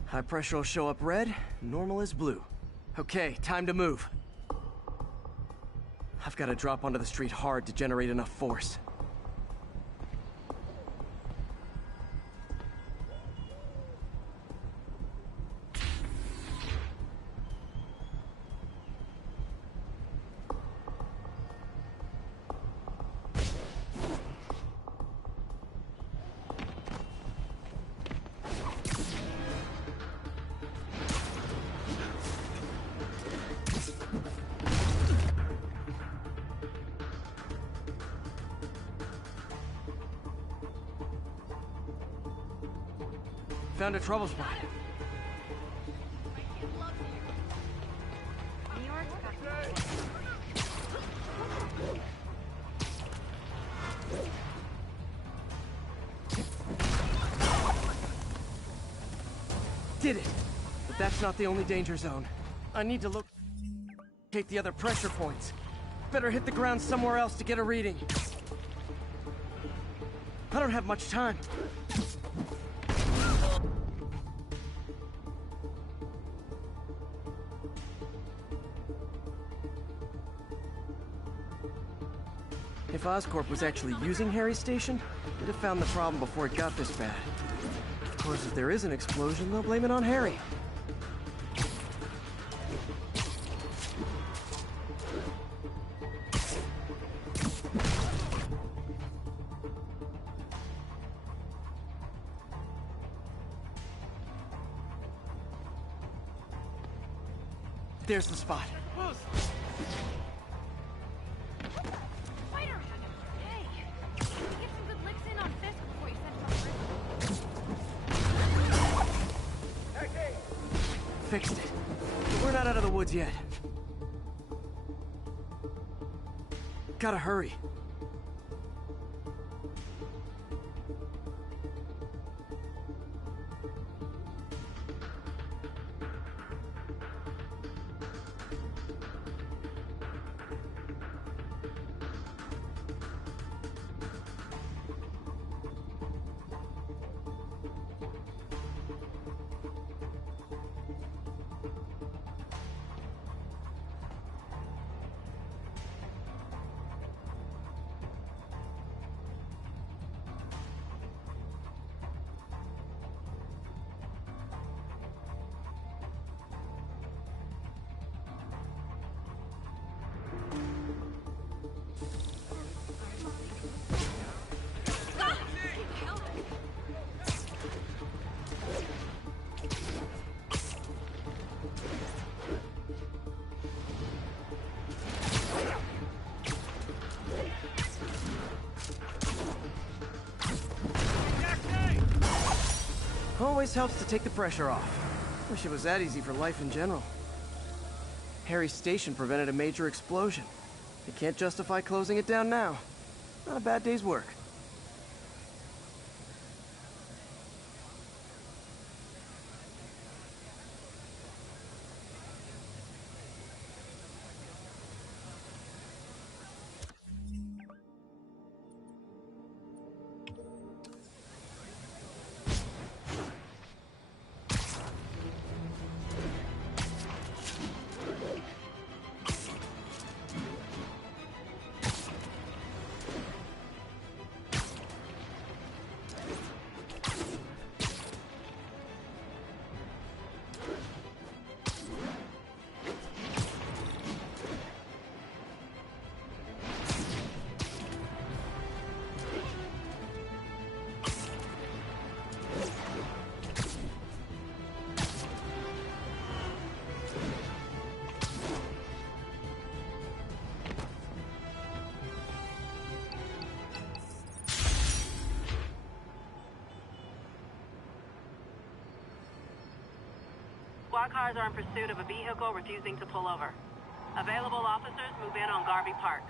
High pressure will show up red, normal is blue. Okay, time to move. I've got to drop onto the street hard to generate enough force. Found a trouble spot. Did it! But that's not the only danger zone. I need to locate the other pressure points. Better hit the ground somewhere else to get a reading. I don't have much time. If Oscorp was actually using Harry's station, they'd have found the problem before it got this bad. Of course, if there is an explosion, they'll blame it on Harry. There's the spot. Fixed it. But we're not out of the woods yet. Gotta hurry. always helps to take the pressure off. Wish it was that easy for life in general. Harry's station prevented a major explosion. They can't justify closing it down now. Not a bad day's work. Squad cars are in pursuit of a vehicle refusing to pull over. Available officers move in on Garvey Park.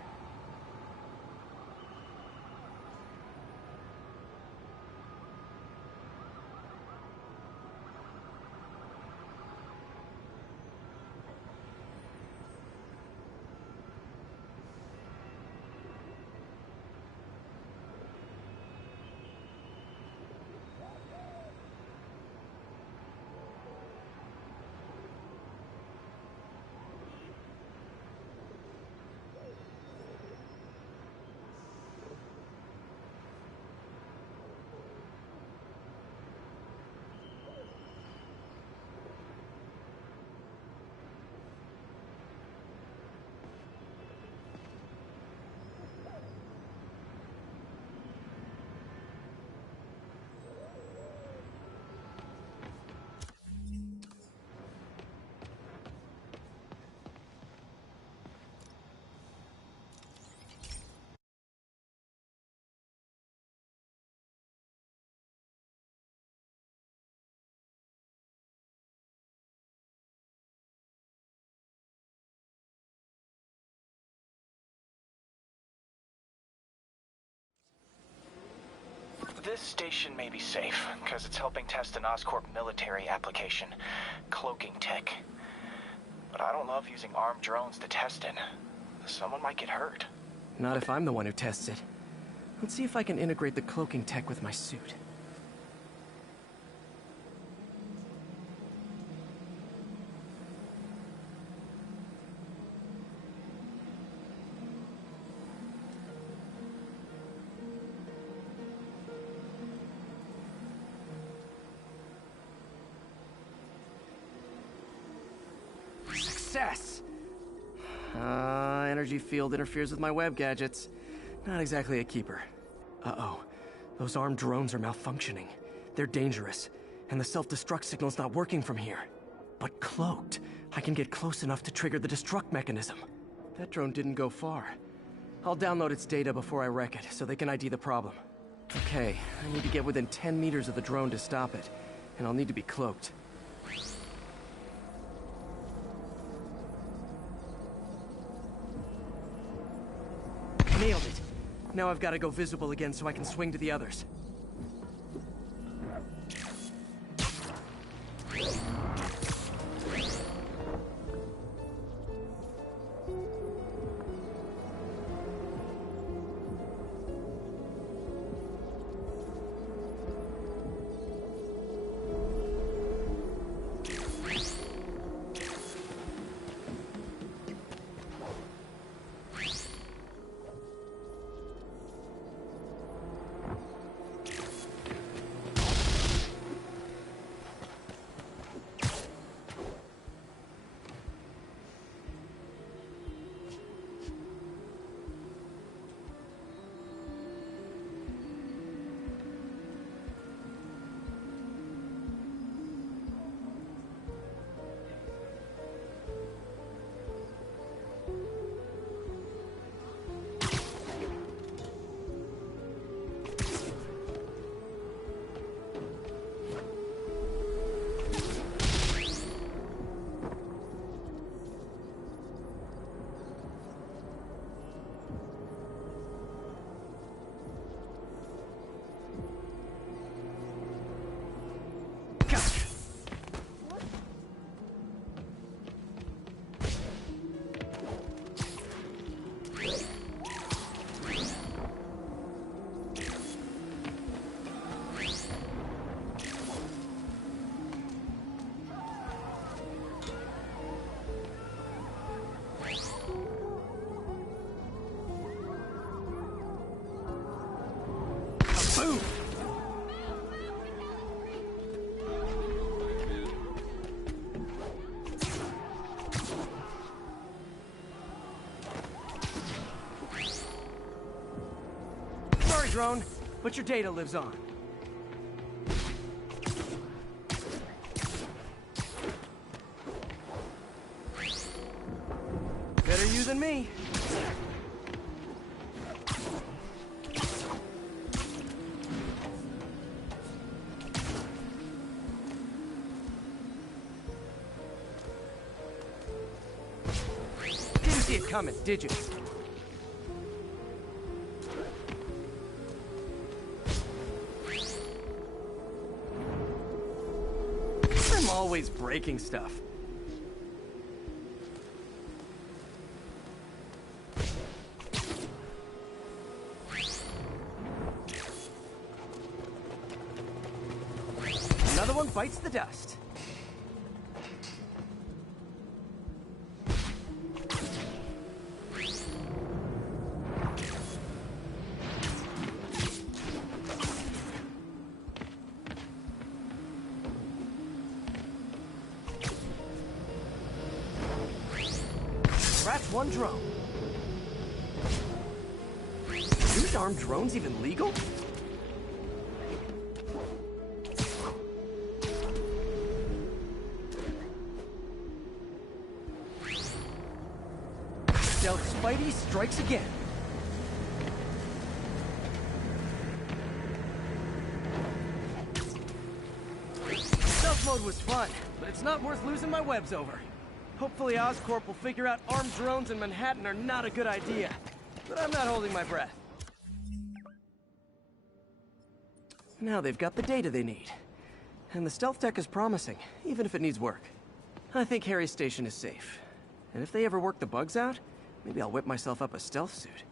This station may be safe, because it's helping test an Oscorp military application, cloaking tech. But I don't love using armed drones to test it. Someone might get hurt. Not if I'm the one who tests it. Let's see if I can integrate the cloaking tech with my suit. Success! Energy field interferes with my web gadgets. Not exactly a keeper. Uh-oh. Those armed drones are malfunctioning. They're dangerous, and the self-destruct signal's not working from here. But cloaked, I can get close enough to trigger the destruct mechanism. That drone didn't go far. I'll download its data before I wreck it, so they can ID the problem. Okay, I need to get within 10 meters of the drone to stop it, and I'll need to be cloaked. Nailed it. Now I've got to go visible again so I can swing to the others. drone, but your data lives on. Better you than me. Didn't see it coming, did you? I'm always breaking stuff. Another one bites the dust. That's one drone. Are these armed drones even legal? Stealth Spidey strikes again. Stealth mode was fun, but it's not worth losing my webs over. Hopefully Oscorp will figure out armed drones in Manhattan are not a good idea. But I'm not holding my breath. Now they've got the data they need. And the stealth tech is promising, even if it needs work. I think Harry's station is safe. And if they ever work the bugs out, maybe I'll whip myself up a stealth suit.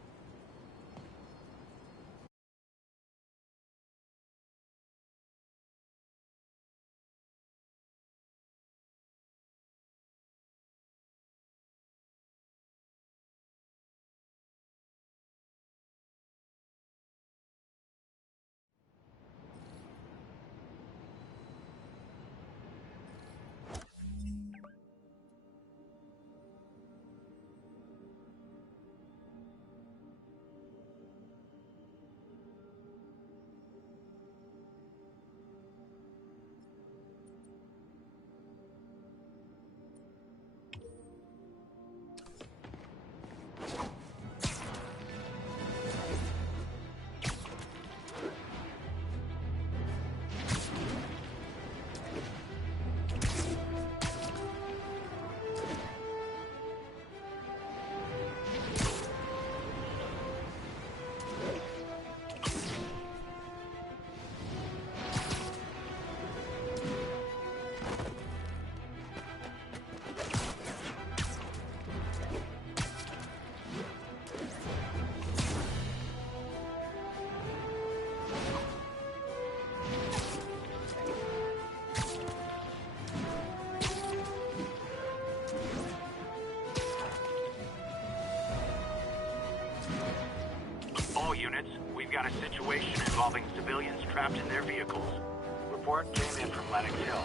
Units, we've got a situation involving civilians trapped in their vehicles. Report came in from Lenox Hill.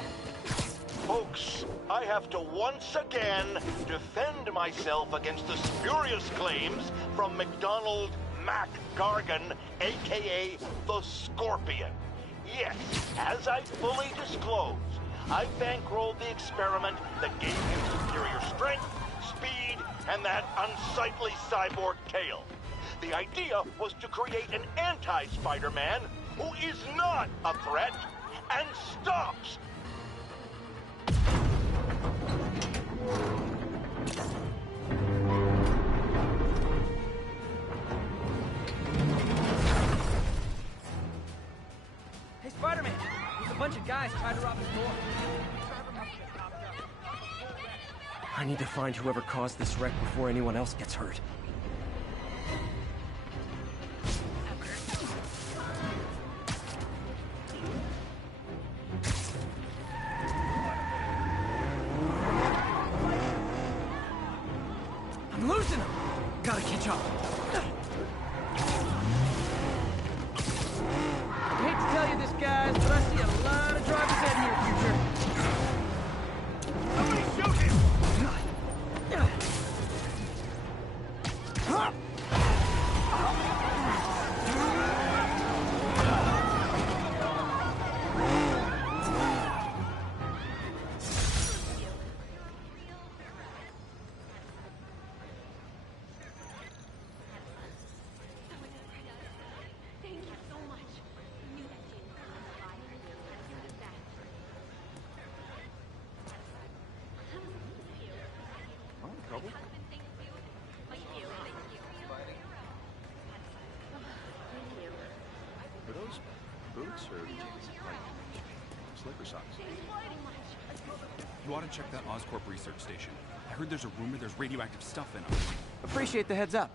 Folks, I have to once again defend myself against the spurious claims from McDonald Mac Gargan, aka the Scorpion. Yes, as I fully disclose, I bankrolled the experiment that gave him superior strength, speed, and that unsightly cyborg tail. The idea was to create an anti-Spider-Man who is not a threat and stops. Hey, Spider-Man! There's a bunch of guys trying to rob his door. I need to find whoever caused this wreck before anyone else gets hurt. I'm losing them! Gotta catch up. I hate to tell you this, guys, but I see a lot of drivers ahead in your future. Somebody shoot him! shoes? Boots or like slipper socks? You ought to check that Oscorp research station. I heard there's a rumor there's radioactive stuff in them. Appreciate the heads up.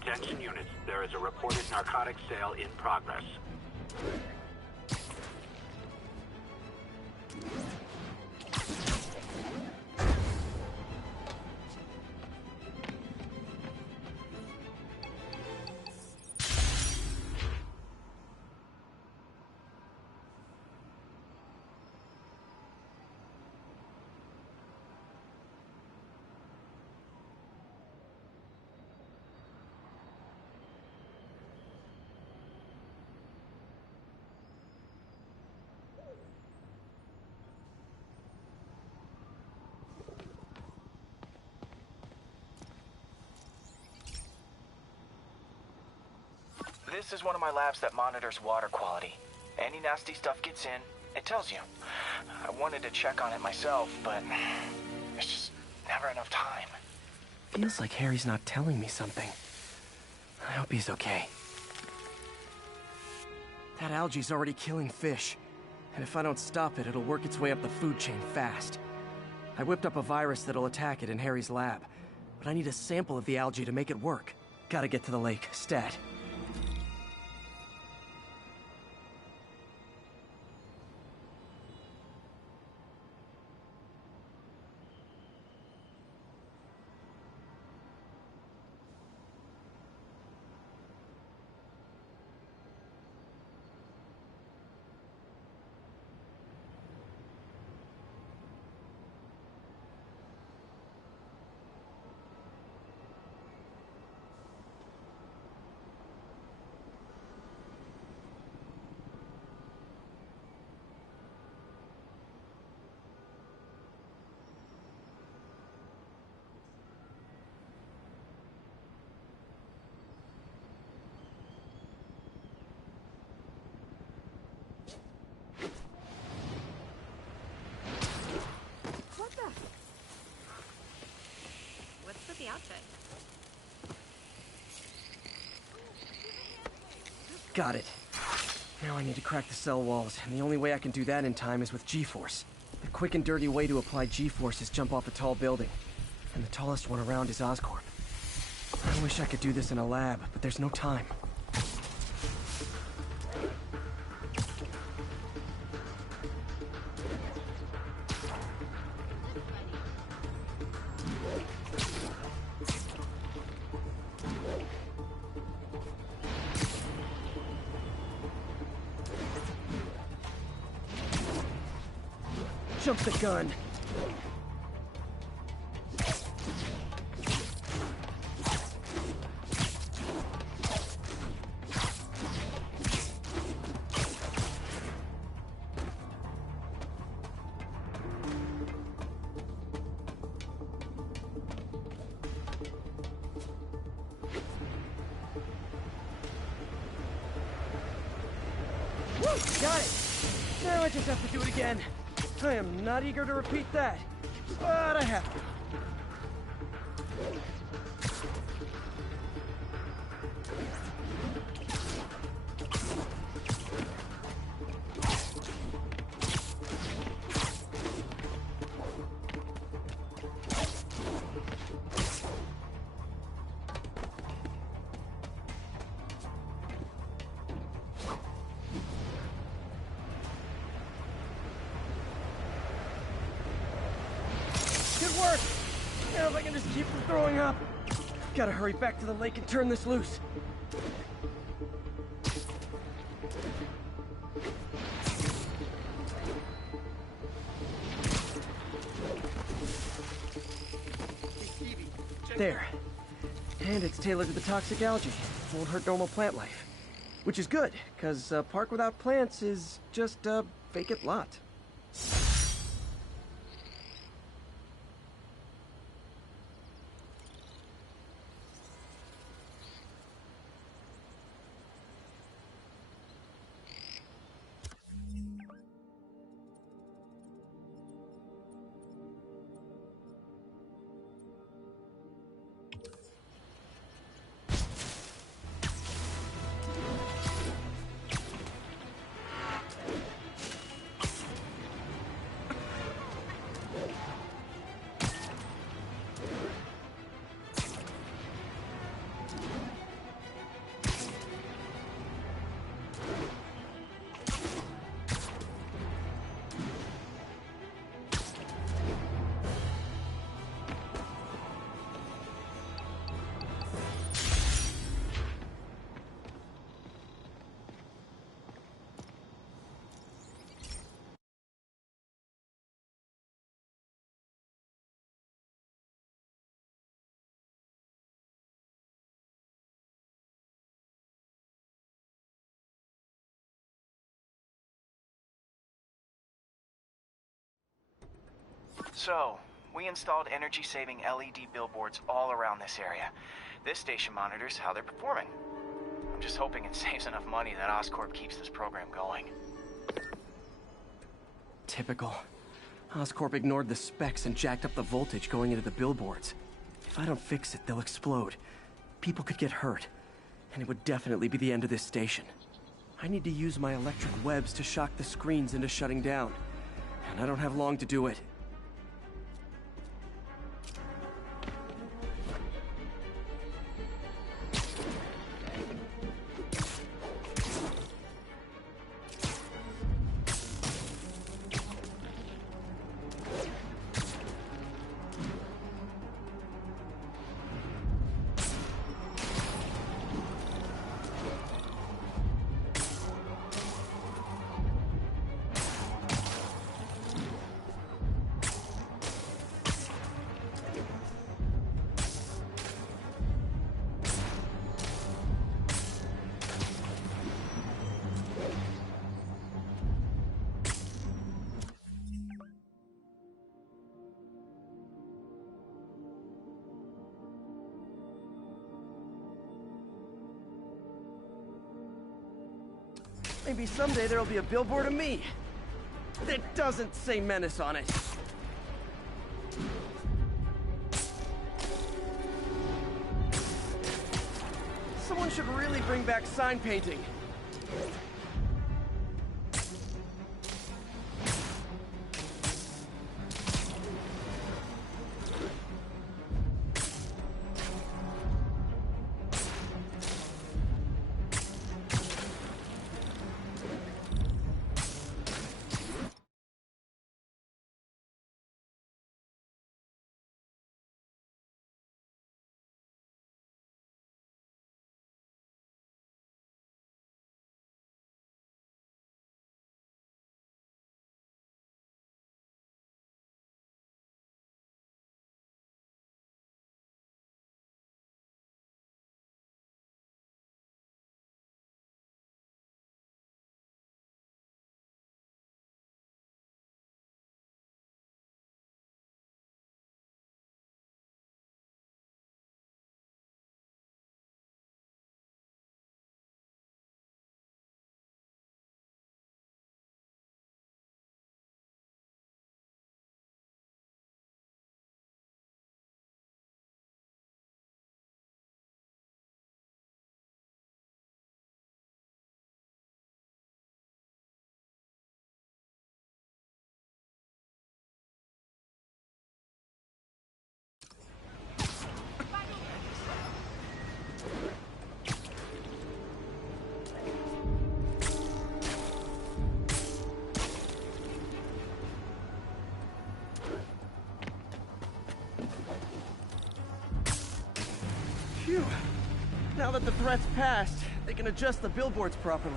Attention units, there is a reported narcotics sale in progress. This is one of my labs that monitors water quality. Any nasty stuff gets in, it tells you. I wanted to check on it myself, but there's just never enough time. Feels like Harry's not telling me something. I hope he's okay. That algae's already killing fish. And if I don't stop it, it'll work its way up the food chain fast. I whipped up a virus that'll attack it in Harry's lab. But I need a sample of the algae to make it work. Gotta get to the lake, stat. What's with the outfit? Got it. Now I need to crack the cell walls, and the only way I can do that in time is with G-Force. The quick and dirty way to apply G-Force is jump off a tall building. And the tallest one around is Oscorp. I wish I could do this in a lab, but there's no time. Jump the gun. Got it! Now I just have to do it again. I am not eager to repeat that, but I have to. Good work! Now if I can just keep from throwing up. Gotta hurry back to the lake and turn this loose. There. And it's tailored to the toxic algae. Won't hurt normal plant life. Which is good, because a park without plants is just a vacant lot. So, we installed energy-saving LED billboards all around this area. This station monitors how they're performing. I'm just hoping it saves enough money that Oscorp keeps this program going. Typical. Oscorp ignored the specs and jacked up the voltage going into the billboards. If I don't fix it, they'll explode. People could get hurt. And it would definitely be the end of this station. I need to use my electric webs to shock the screens into shutting down. And I don't have long to do it. Maybe someday there'll be a billboard of me that doesn't say Menace on it. Someone should really bring back sign painting. Phew. Now that the threat's passed, they can adjust the billboards properly.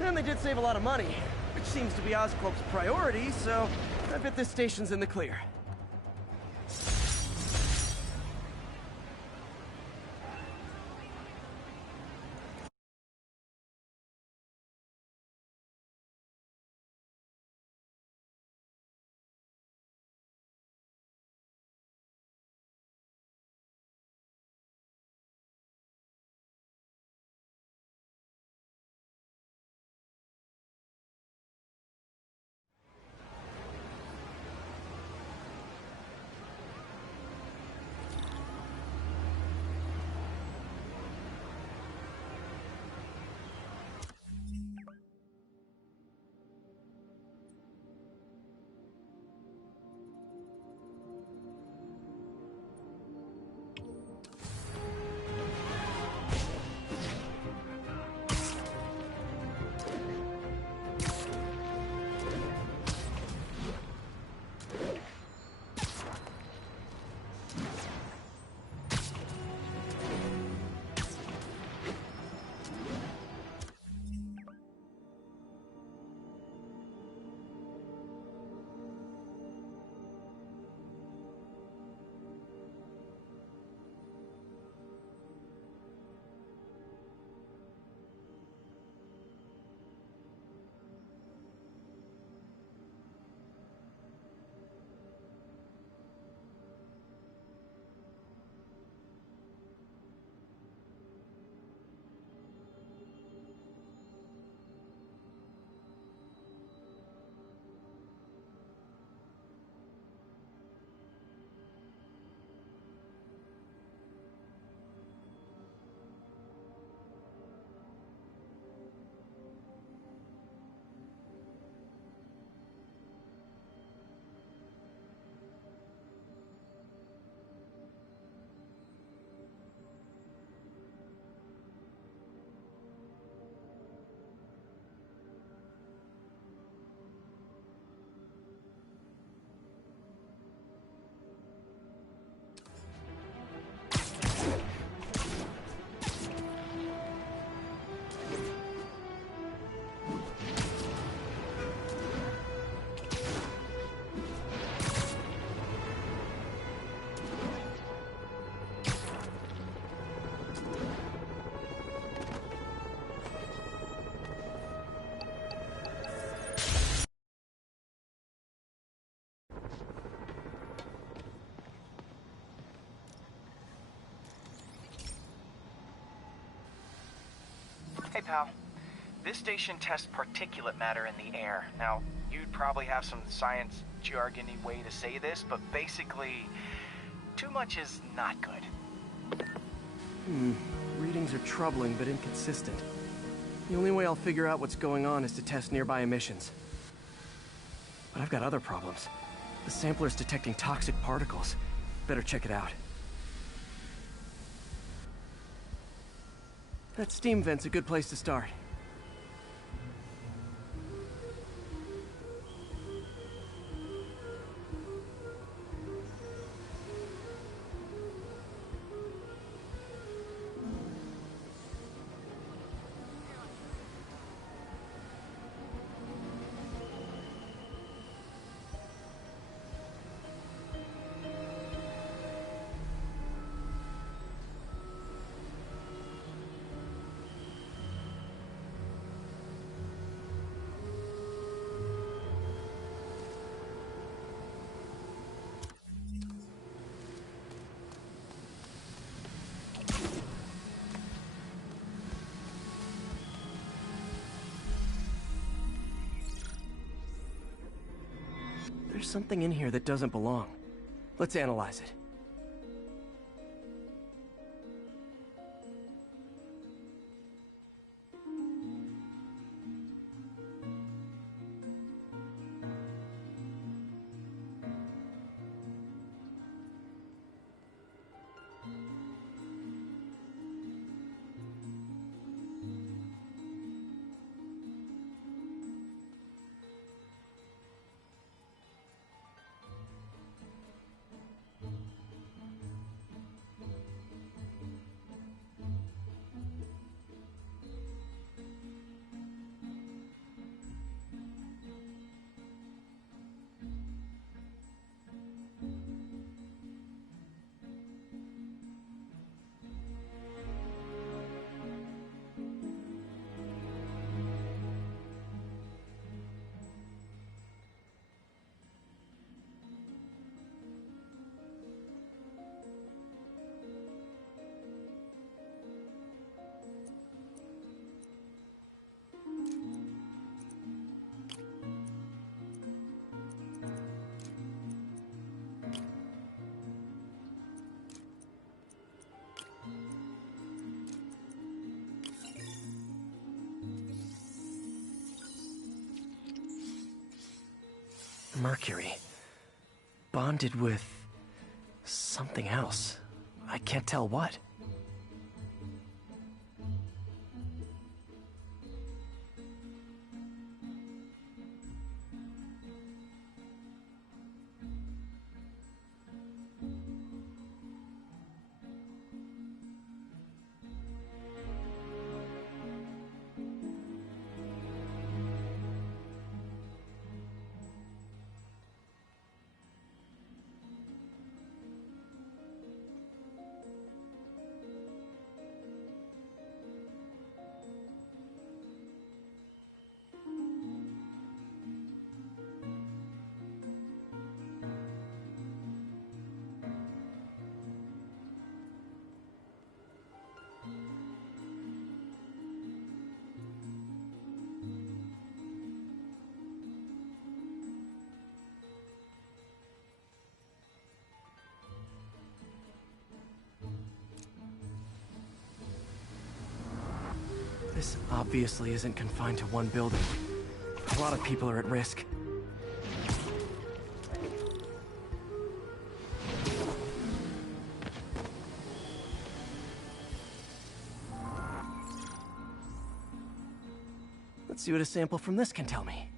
And they did save a lot of money, which seems to be Oscorp's priority, so I bet this station's in the clear. Hey, pal. This station tests particulate matter in the air. Now, you'd probably have some science jargony way to say this, but basically, too much is not good. Readings are troubling but inconsistent. The only way I'll figure out what's going on is to test nearby emissions. But I've got other problems. The sampler's detecting toxic particles. Better check it out. That steam vent's a good place to start. There's something in here that doesn't belong. Let's analyze it. Mercury. Bonded with something else. I can't tell what. This obviously isn't confined to one building. A lot of people are at risk. Let's see what a sample from this can tell me.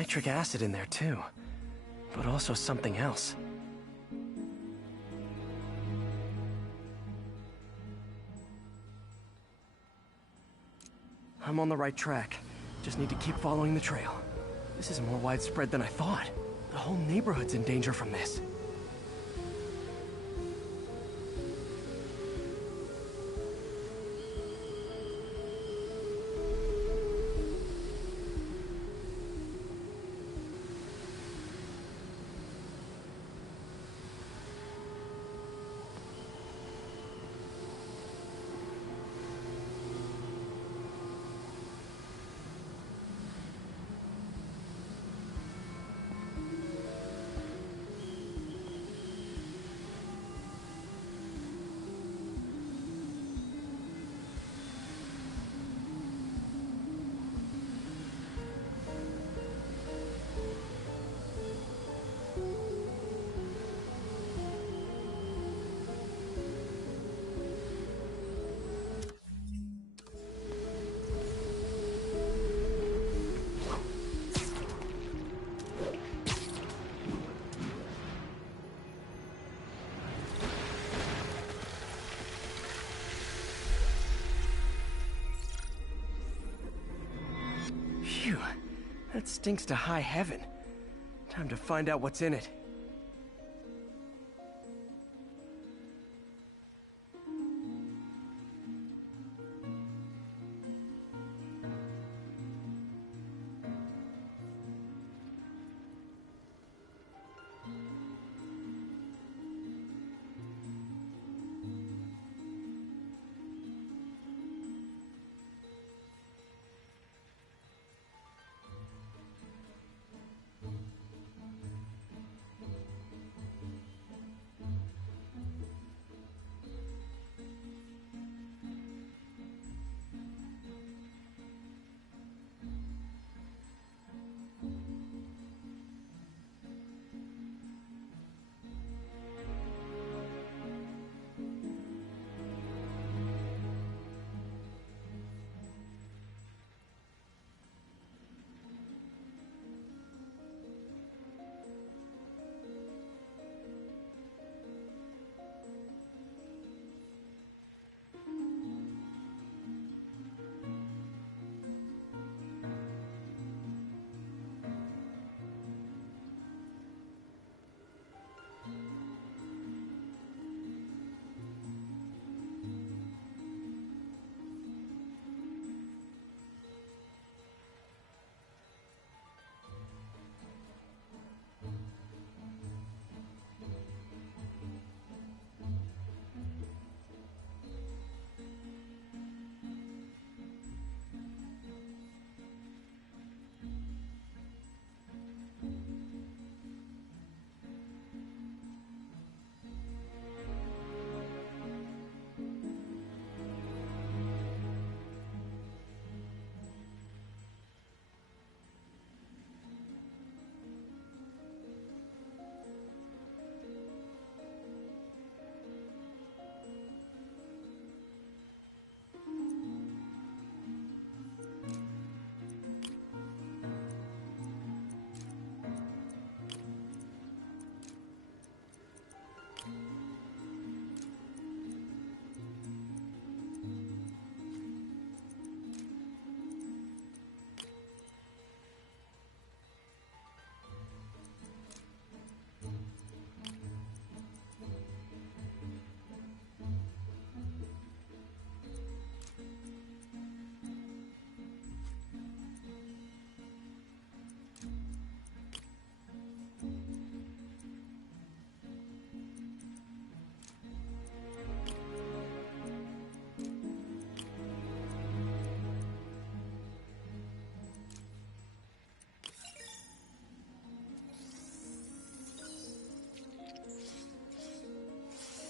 nitric acid in there too, but also something else. I'm on the right track. Just need to keep following the trail. This is more widespread than I thought. The whole neighborhood's in danger from this. Phew, that stinks to high heaven. Time to find out what's in it.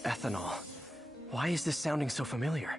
Ethanol. Why is this sounding so familiar?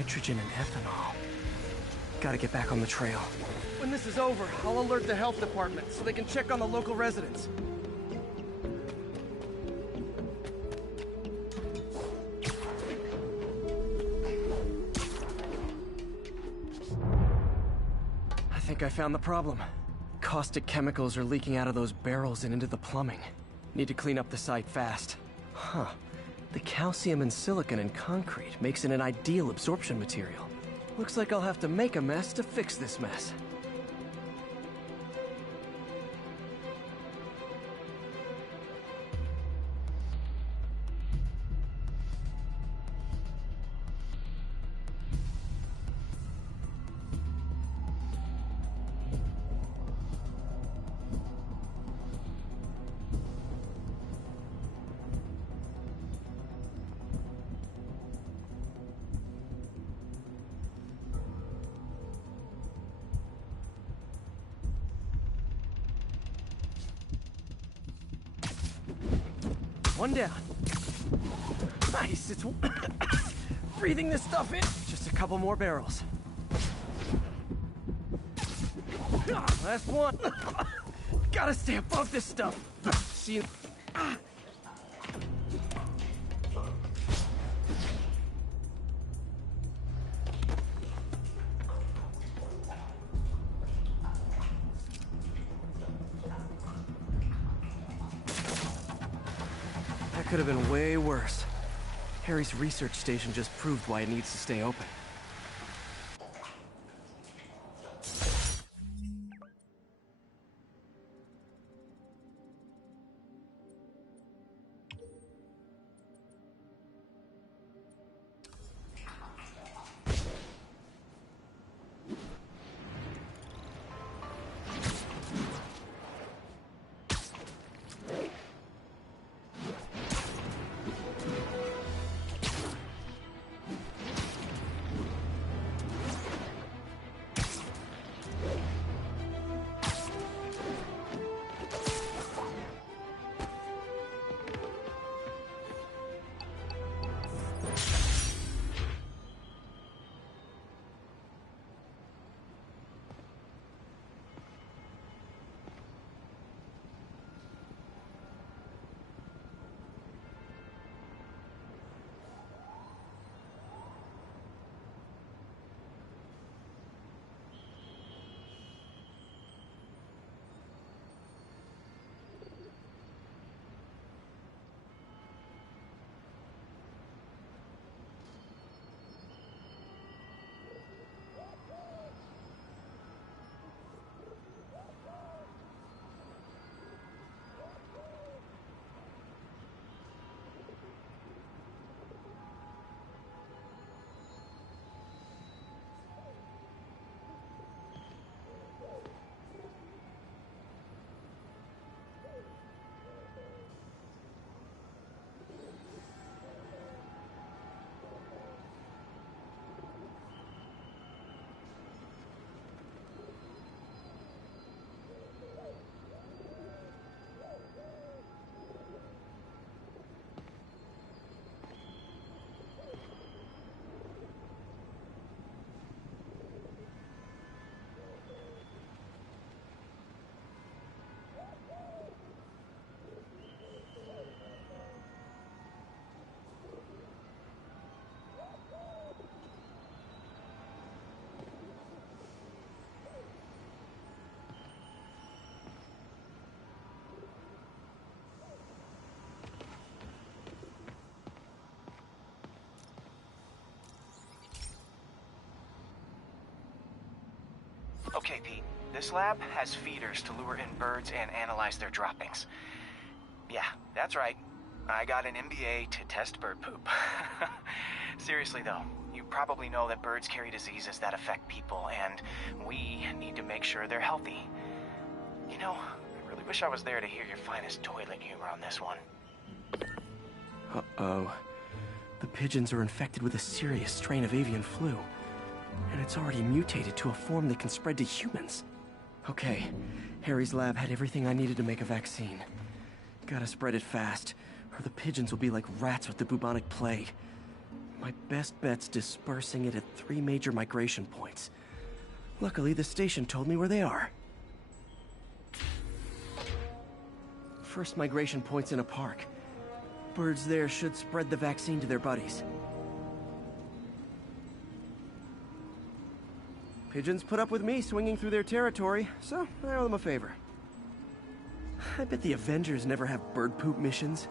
nitrogen and ethanol. Gotta get back on the trail. When this is over, I'll alert the health department so they can check on the local residents. I think I found the problem. Caustic chemicals are leaking out of those barrels and into the plumbing. Need to clean up the site fast. Huh. The calcium and silicon in concrete makes it an ideal absorption material. Looks like I'll have to make a mess to fix this mess. One down. Nice, it's breathing this stuff in. Just a couple more barrels. Last one. Gotta stay above this stuff. See you. Could have been way worse. Harry's research station just proved why it needs to stay open. Okay, Pete. This lab has feeders to lure in birds and analyze their droppings. Yeah, that's right. I got an MBA to test bird poop. Seriously, though, you probably know that birds carry diseases that affect people, and we need to make sure they're healthy. You know, I really wish I was there to hear your finest toilet humor on this one. Uh-oh. The pigeons are infected with a serious strain of avian flu. And it's already mutated to a form that can spread to humans. Okay, Harry's lab had everything I needed to make a vaccine. Gotta spread it fast, or the pigeons will be like rats with the bubonic plague. My best bet's dispersing it at 3 major migration points. Luckily, the station told me where they are. First migration point's in a park. Birds there should spread the vaccine to their buddies. Pigeons put up with me swinging through their territory, so I owe them a favor. I bet the Avengers never have bird poop missions.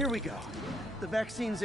Here we go. The vaccine's...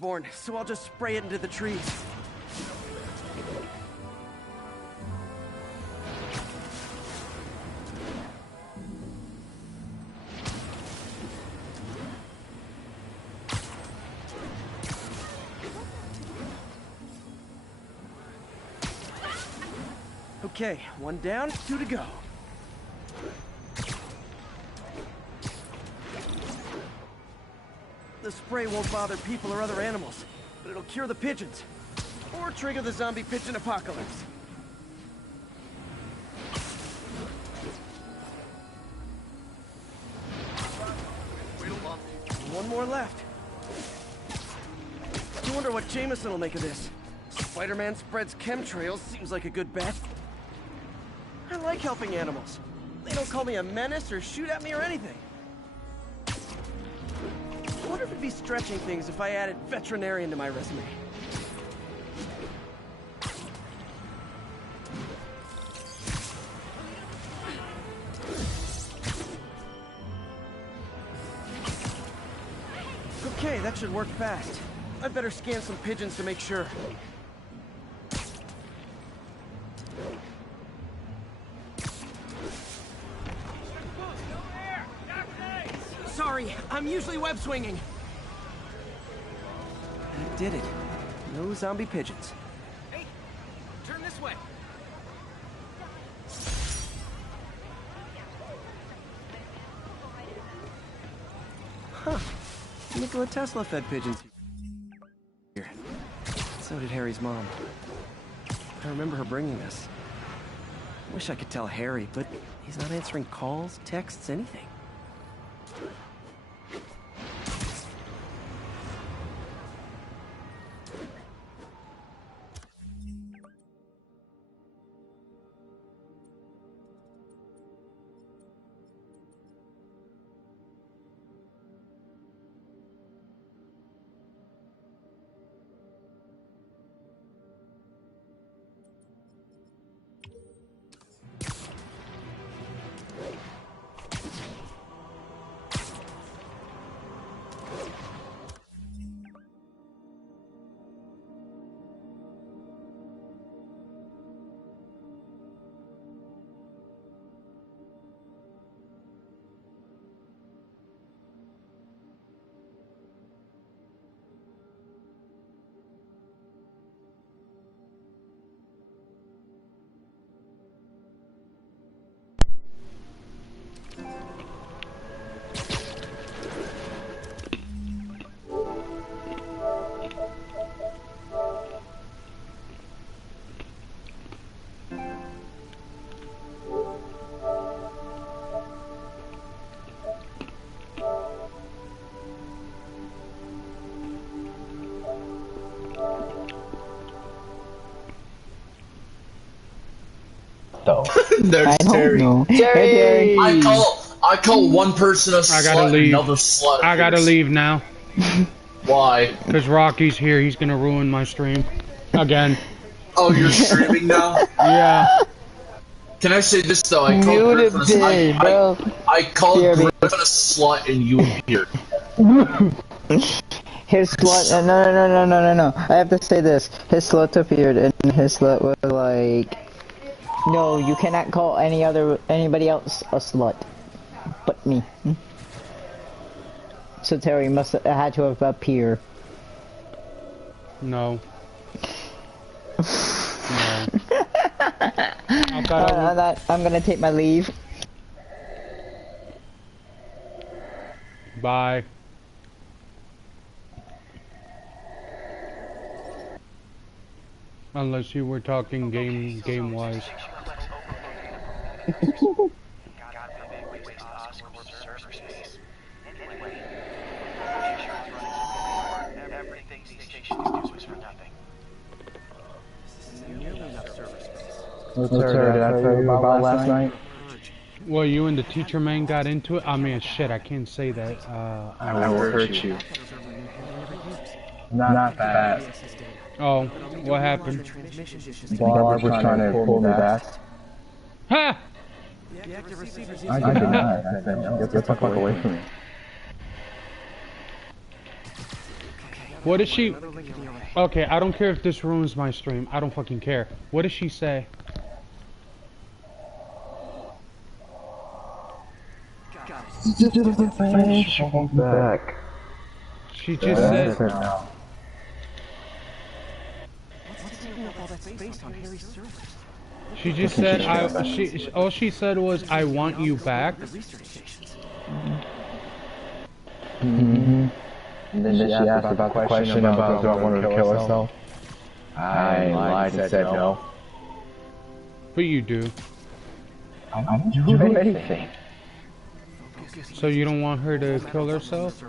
Born, so I'll just spray it into the trees. Okay, one down, 2 to go. The spray won't bother people or other animals, but it'll cure the pigeons. Or trigger the zombie pigeon apocalypse. One more left. I wonder what Jameson will make of this. Spider-Man spreads chemtrails seems like a good bet. I like helping animals. They don't call me a menace or shoot at me or anything. I wonder if it'd be stretching things if I added veterinarian to my resume. Okay, that should work fast. I'd better scan some pigeons to make sure. Sorry, I'm usually web swinging. I did it. No zombie pigeons. Hey, turn this way. Huh. Nikola Tesla fed pigeons here. So did Harry's mom. I remember her bringing this. Wish I could tell Harry, but he's not answering calls, texts, anything. There's Terry. Terry! I call one person a slut, another slut. I gotta leave now. Why? Because Rocky's here. He's gonna ruin my stream. Again. Oh, you're streaming now? Yeah. Can I say this though? I called Griffin a slut and you appeared. His slut. No. I have to say this. His slut appeared, and his slut was like, "No, you cannot call anybody else a slut, but me." So Terry must have had to have appeared. No. No. I'm gonna take my leave. Bye. Unless you were talking game-wise. Did I tell you about last night? Well, you and the teacher man got into it? I mean, shit, I can't say that. I will hurt you. Not fast. Oh, what happened? Barb was trying to pull me back. Ha! I did not. I said, no, get the fuck away from me. What did she... Okay, I don't care if this ruins my stream. I don't fucking care. What did she say? Back. She just said... No. She just said all she said was I want you back. Mm-hmm. And then she asked about the question about do I want her to kill herself. I lied and said no. But you do. I don't do anything. So you don't want her to kill herself?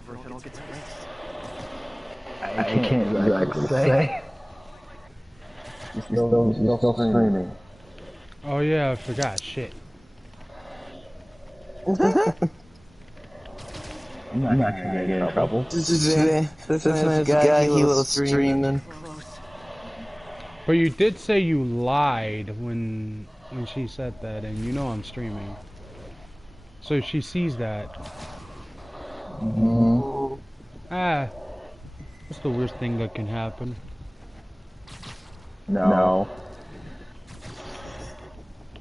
I can't exactly say. She's still screaming. Oh yeah, I forgot. Shit. I'm not gonna get in trouble. This man's guy, he was streaming. But you did say you lied when she said that, and you know I'm streaming. So she sees that. Mm-hmm. Ah, what's the worst thing that can happen? No.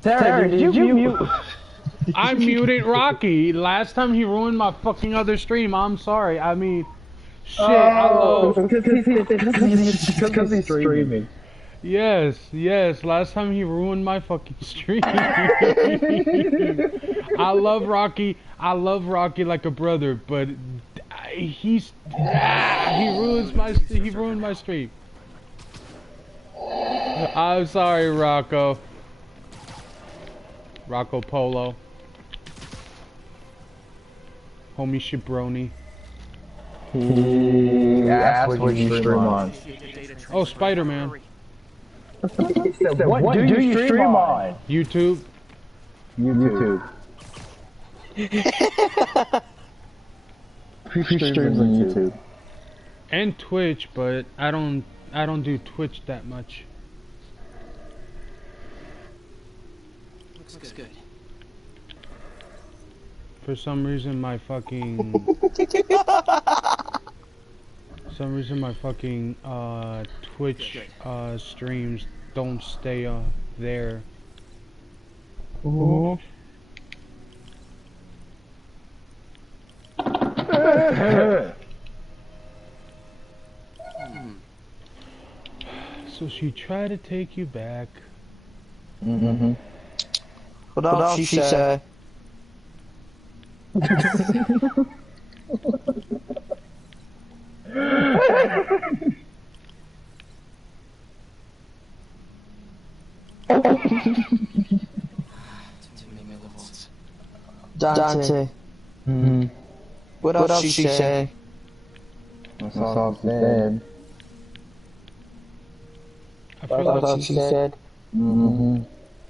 Sarah, did you mute? I muted Rocky. Last time he ruined my fucking other stream. I'm sorry. I mean, shit. I love... Because he's streaming. Yes. Last time he ruined my fucking stream. I love Rocky. I love Rocky like a brother, but he ruined my stream. I'm sorry, Rocco. Rocco Polo. Homie Shibroni. He asked what you stream on. Oh, Spider-Man. What do you stream on? YouTube. YouTube. He streams on YouTube. And Twitch, but I don't do Twitch that much. Looks good. For some reason my fucking Twitch streams don't stay there. Ooh. So she tried to take you back. Mm-hmm. What else she said? Dante. Mm-hmm. What else she say? That's all she said. What else she said? Mm-hmm.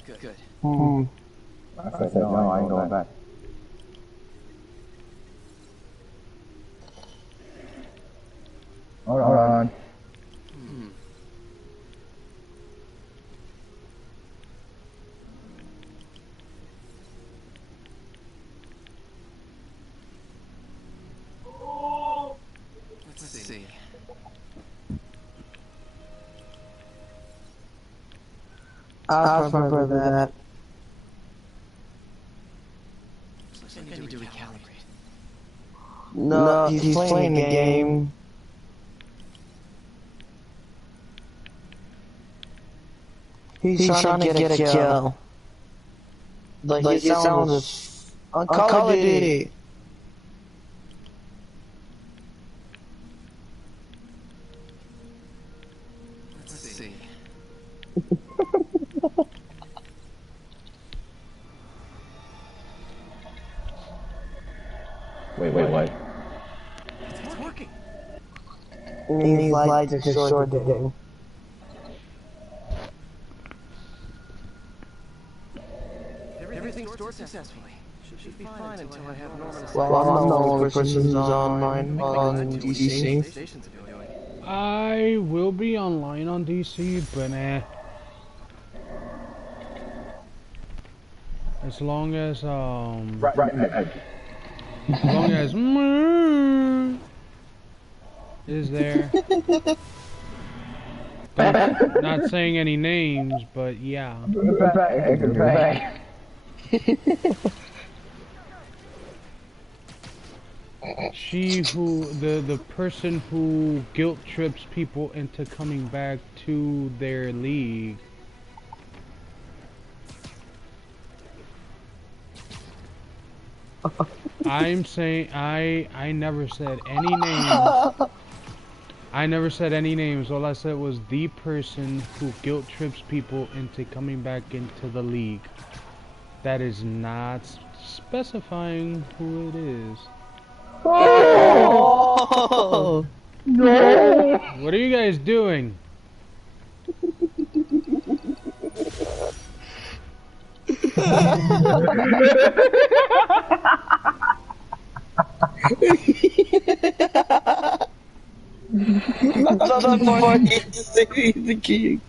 Good. Mm-hmm. I said no, I ain't going back. Hold on. Let's see. I'll remember that. Looks like I need to recalibrate. No, he's playing the game. He's trying to get a kill. Like he sounds on Call of Duty. Let's see. Wait, what? It's working. He's like to destroy the game. Everything's stored successfully. Should be fine until I have normal. Well, I'm the only person who's online on DC. I will be online on DC, but as long as as long as is there. Not saying any names, but yeah. Right. She who, the person who guilt trips people into coming back to their league. I'm saying, I never said any names. I never said any names. All I said was the person who guilt trips people into coming back into the league. That is not specifying who it is. Oh, no! What are you guys doing? That's not funny to say the king.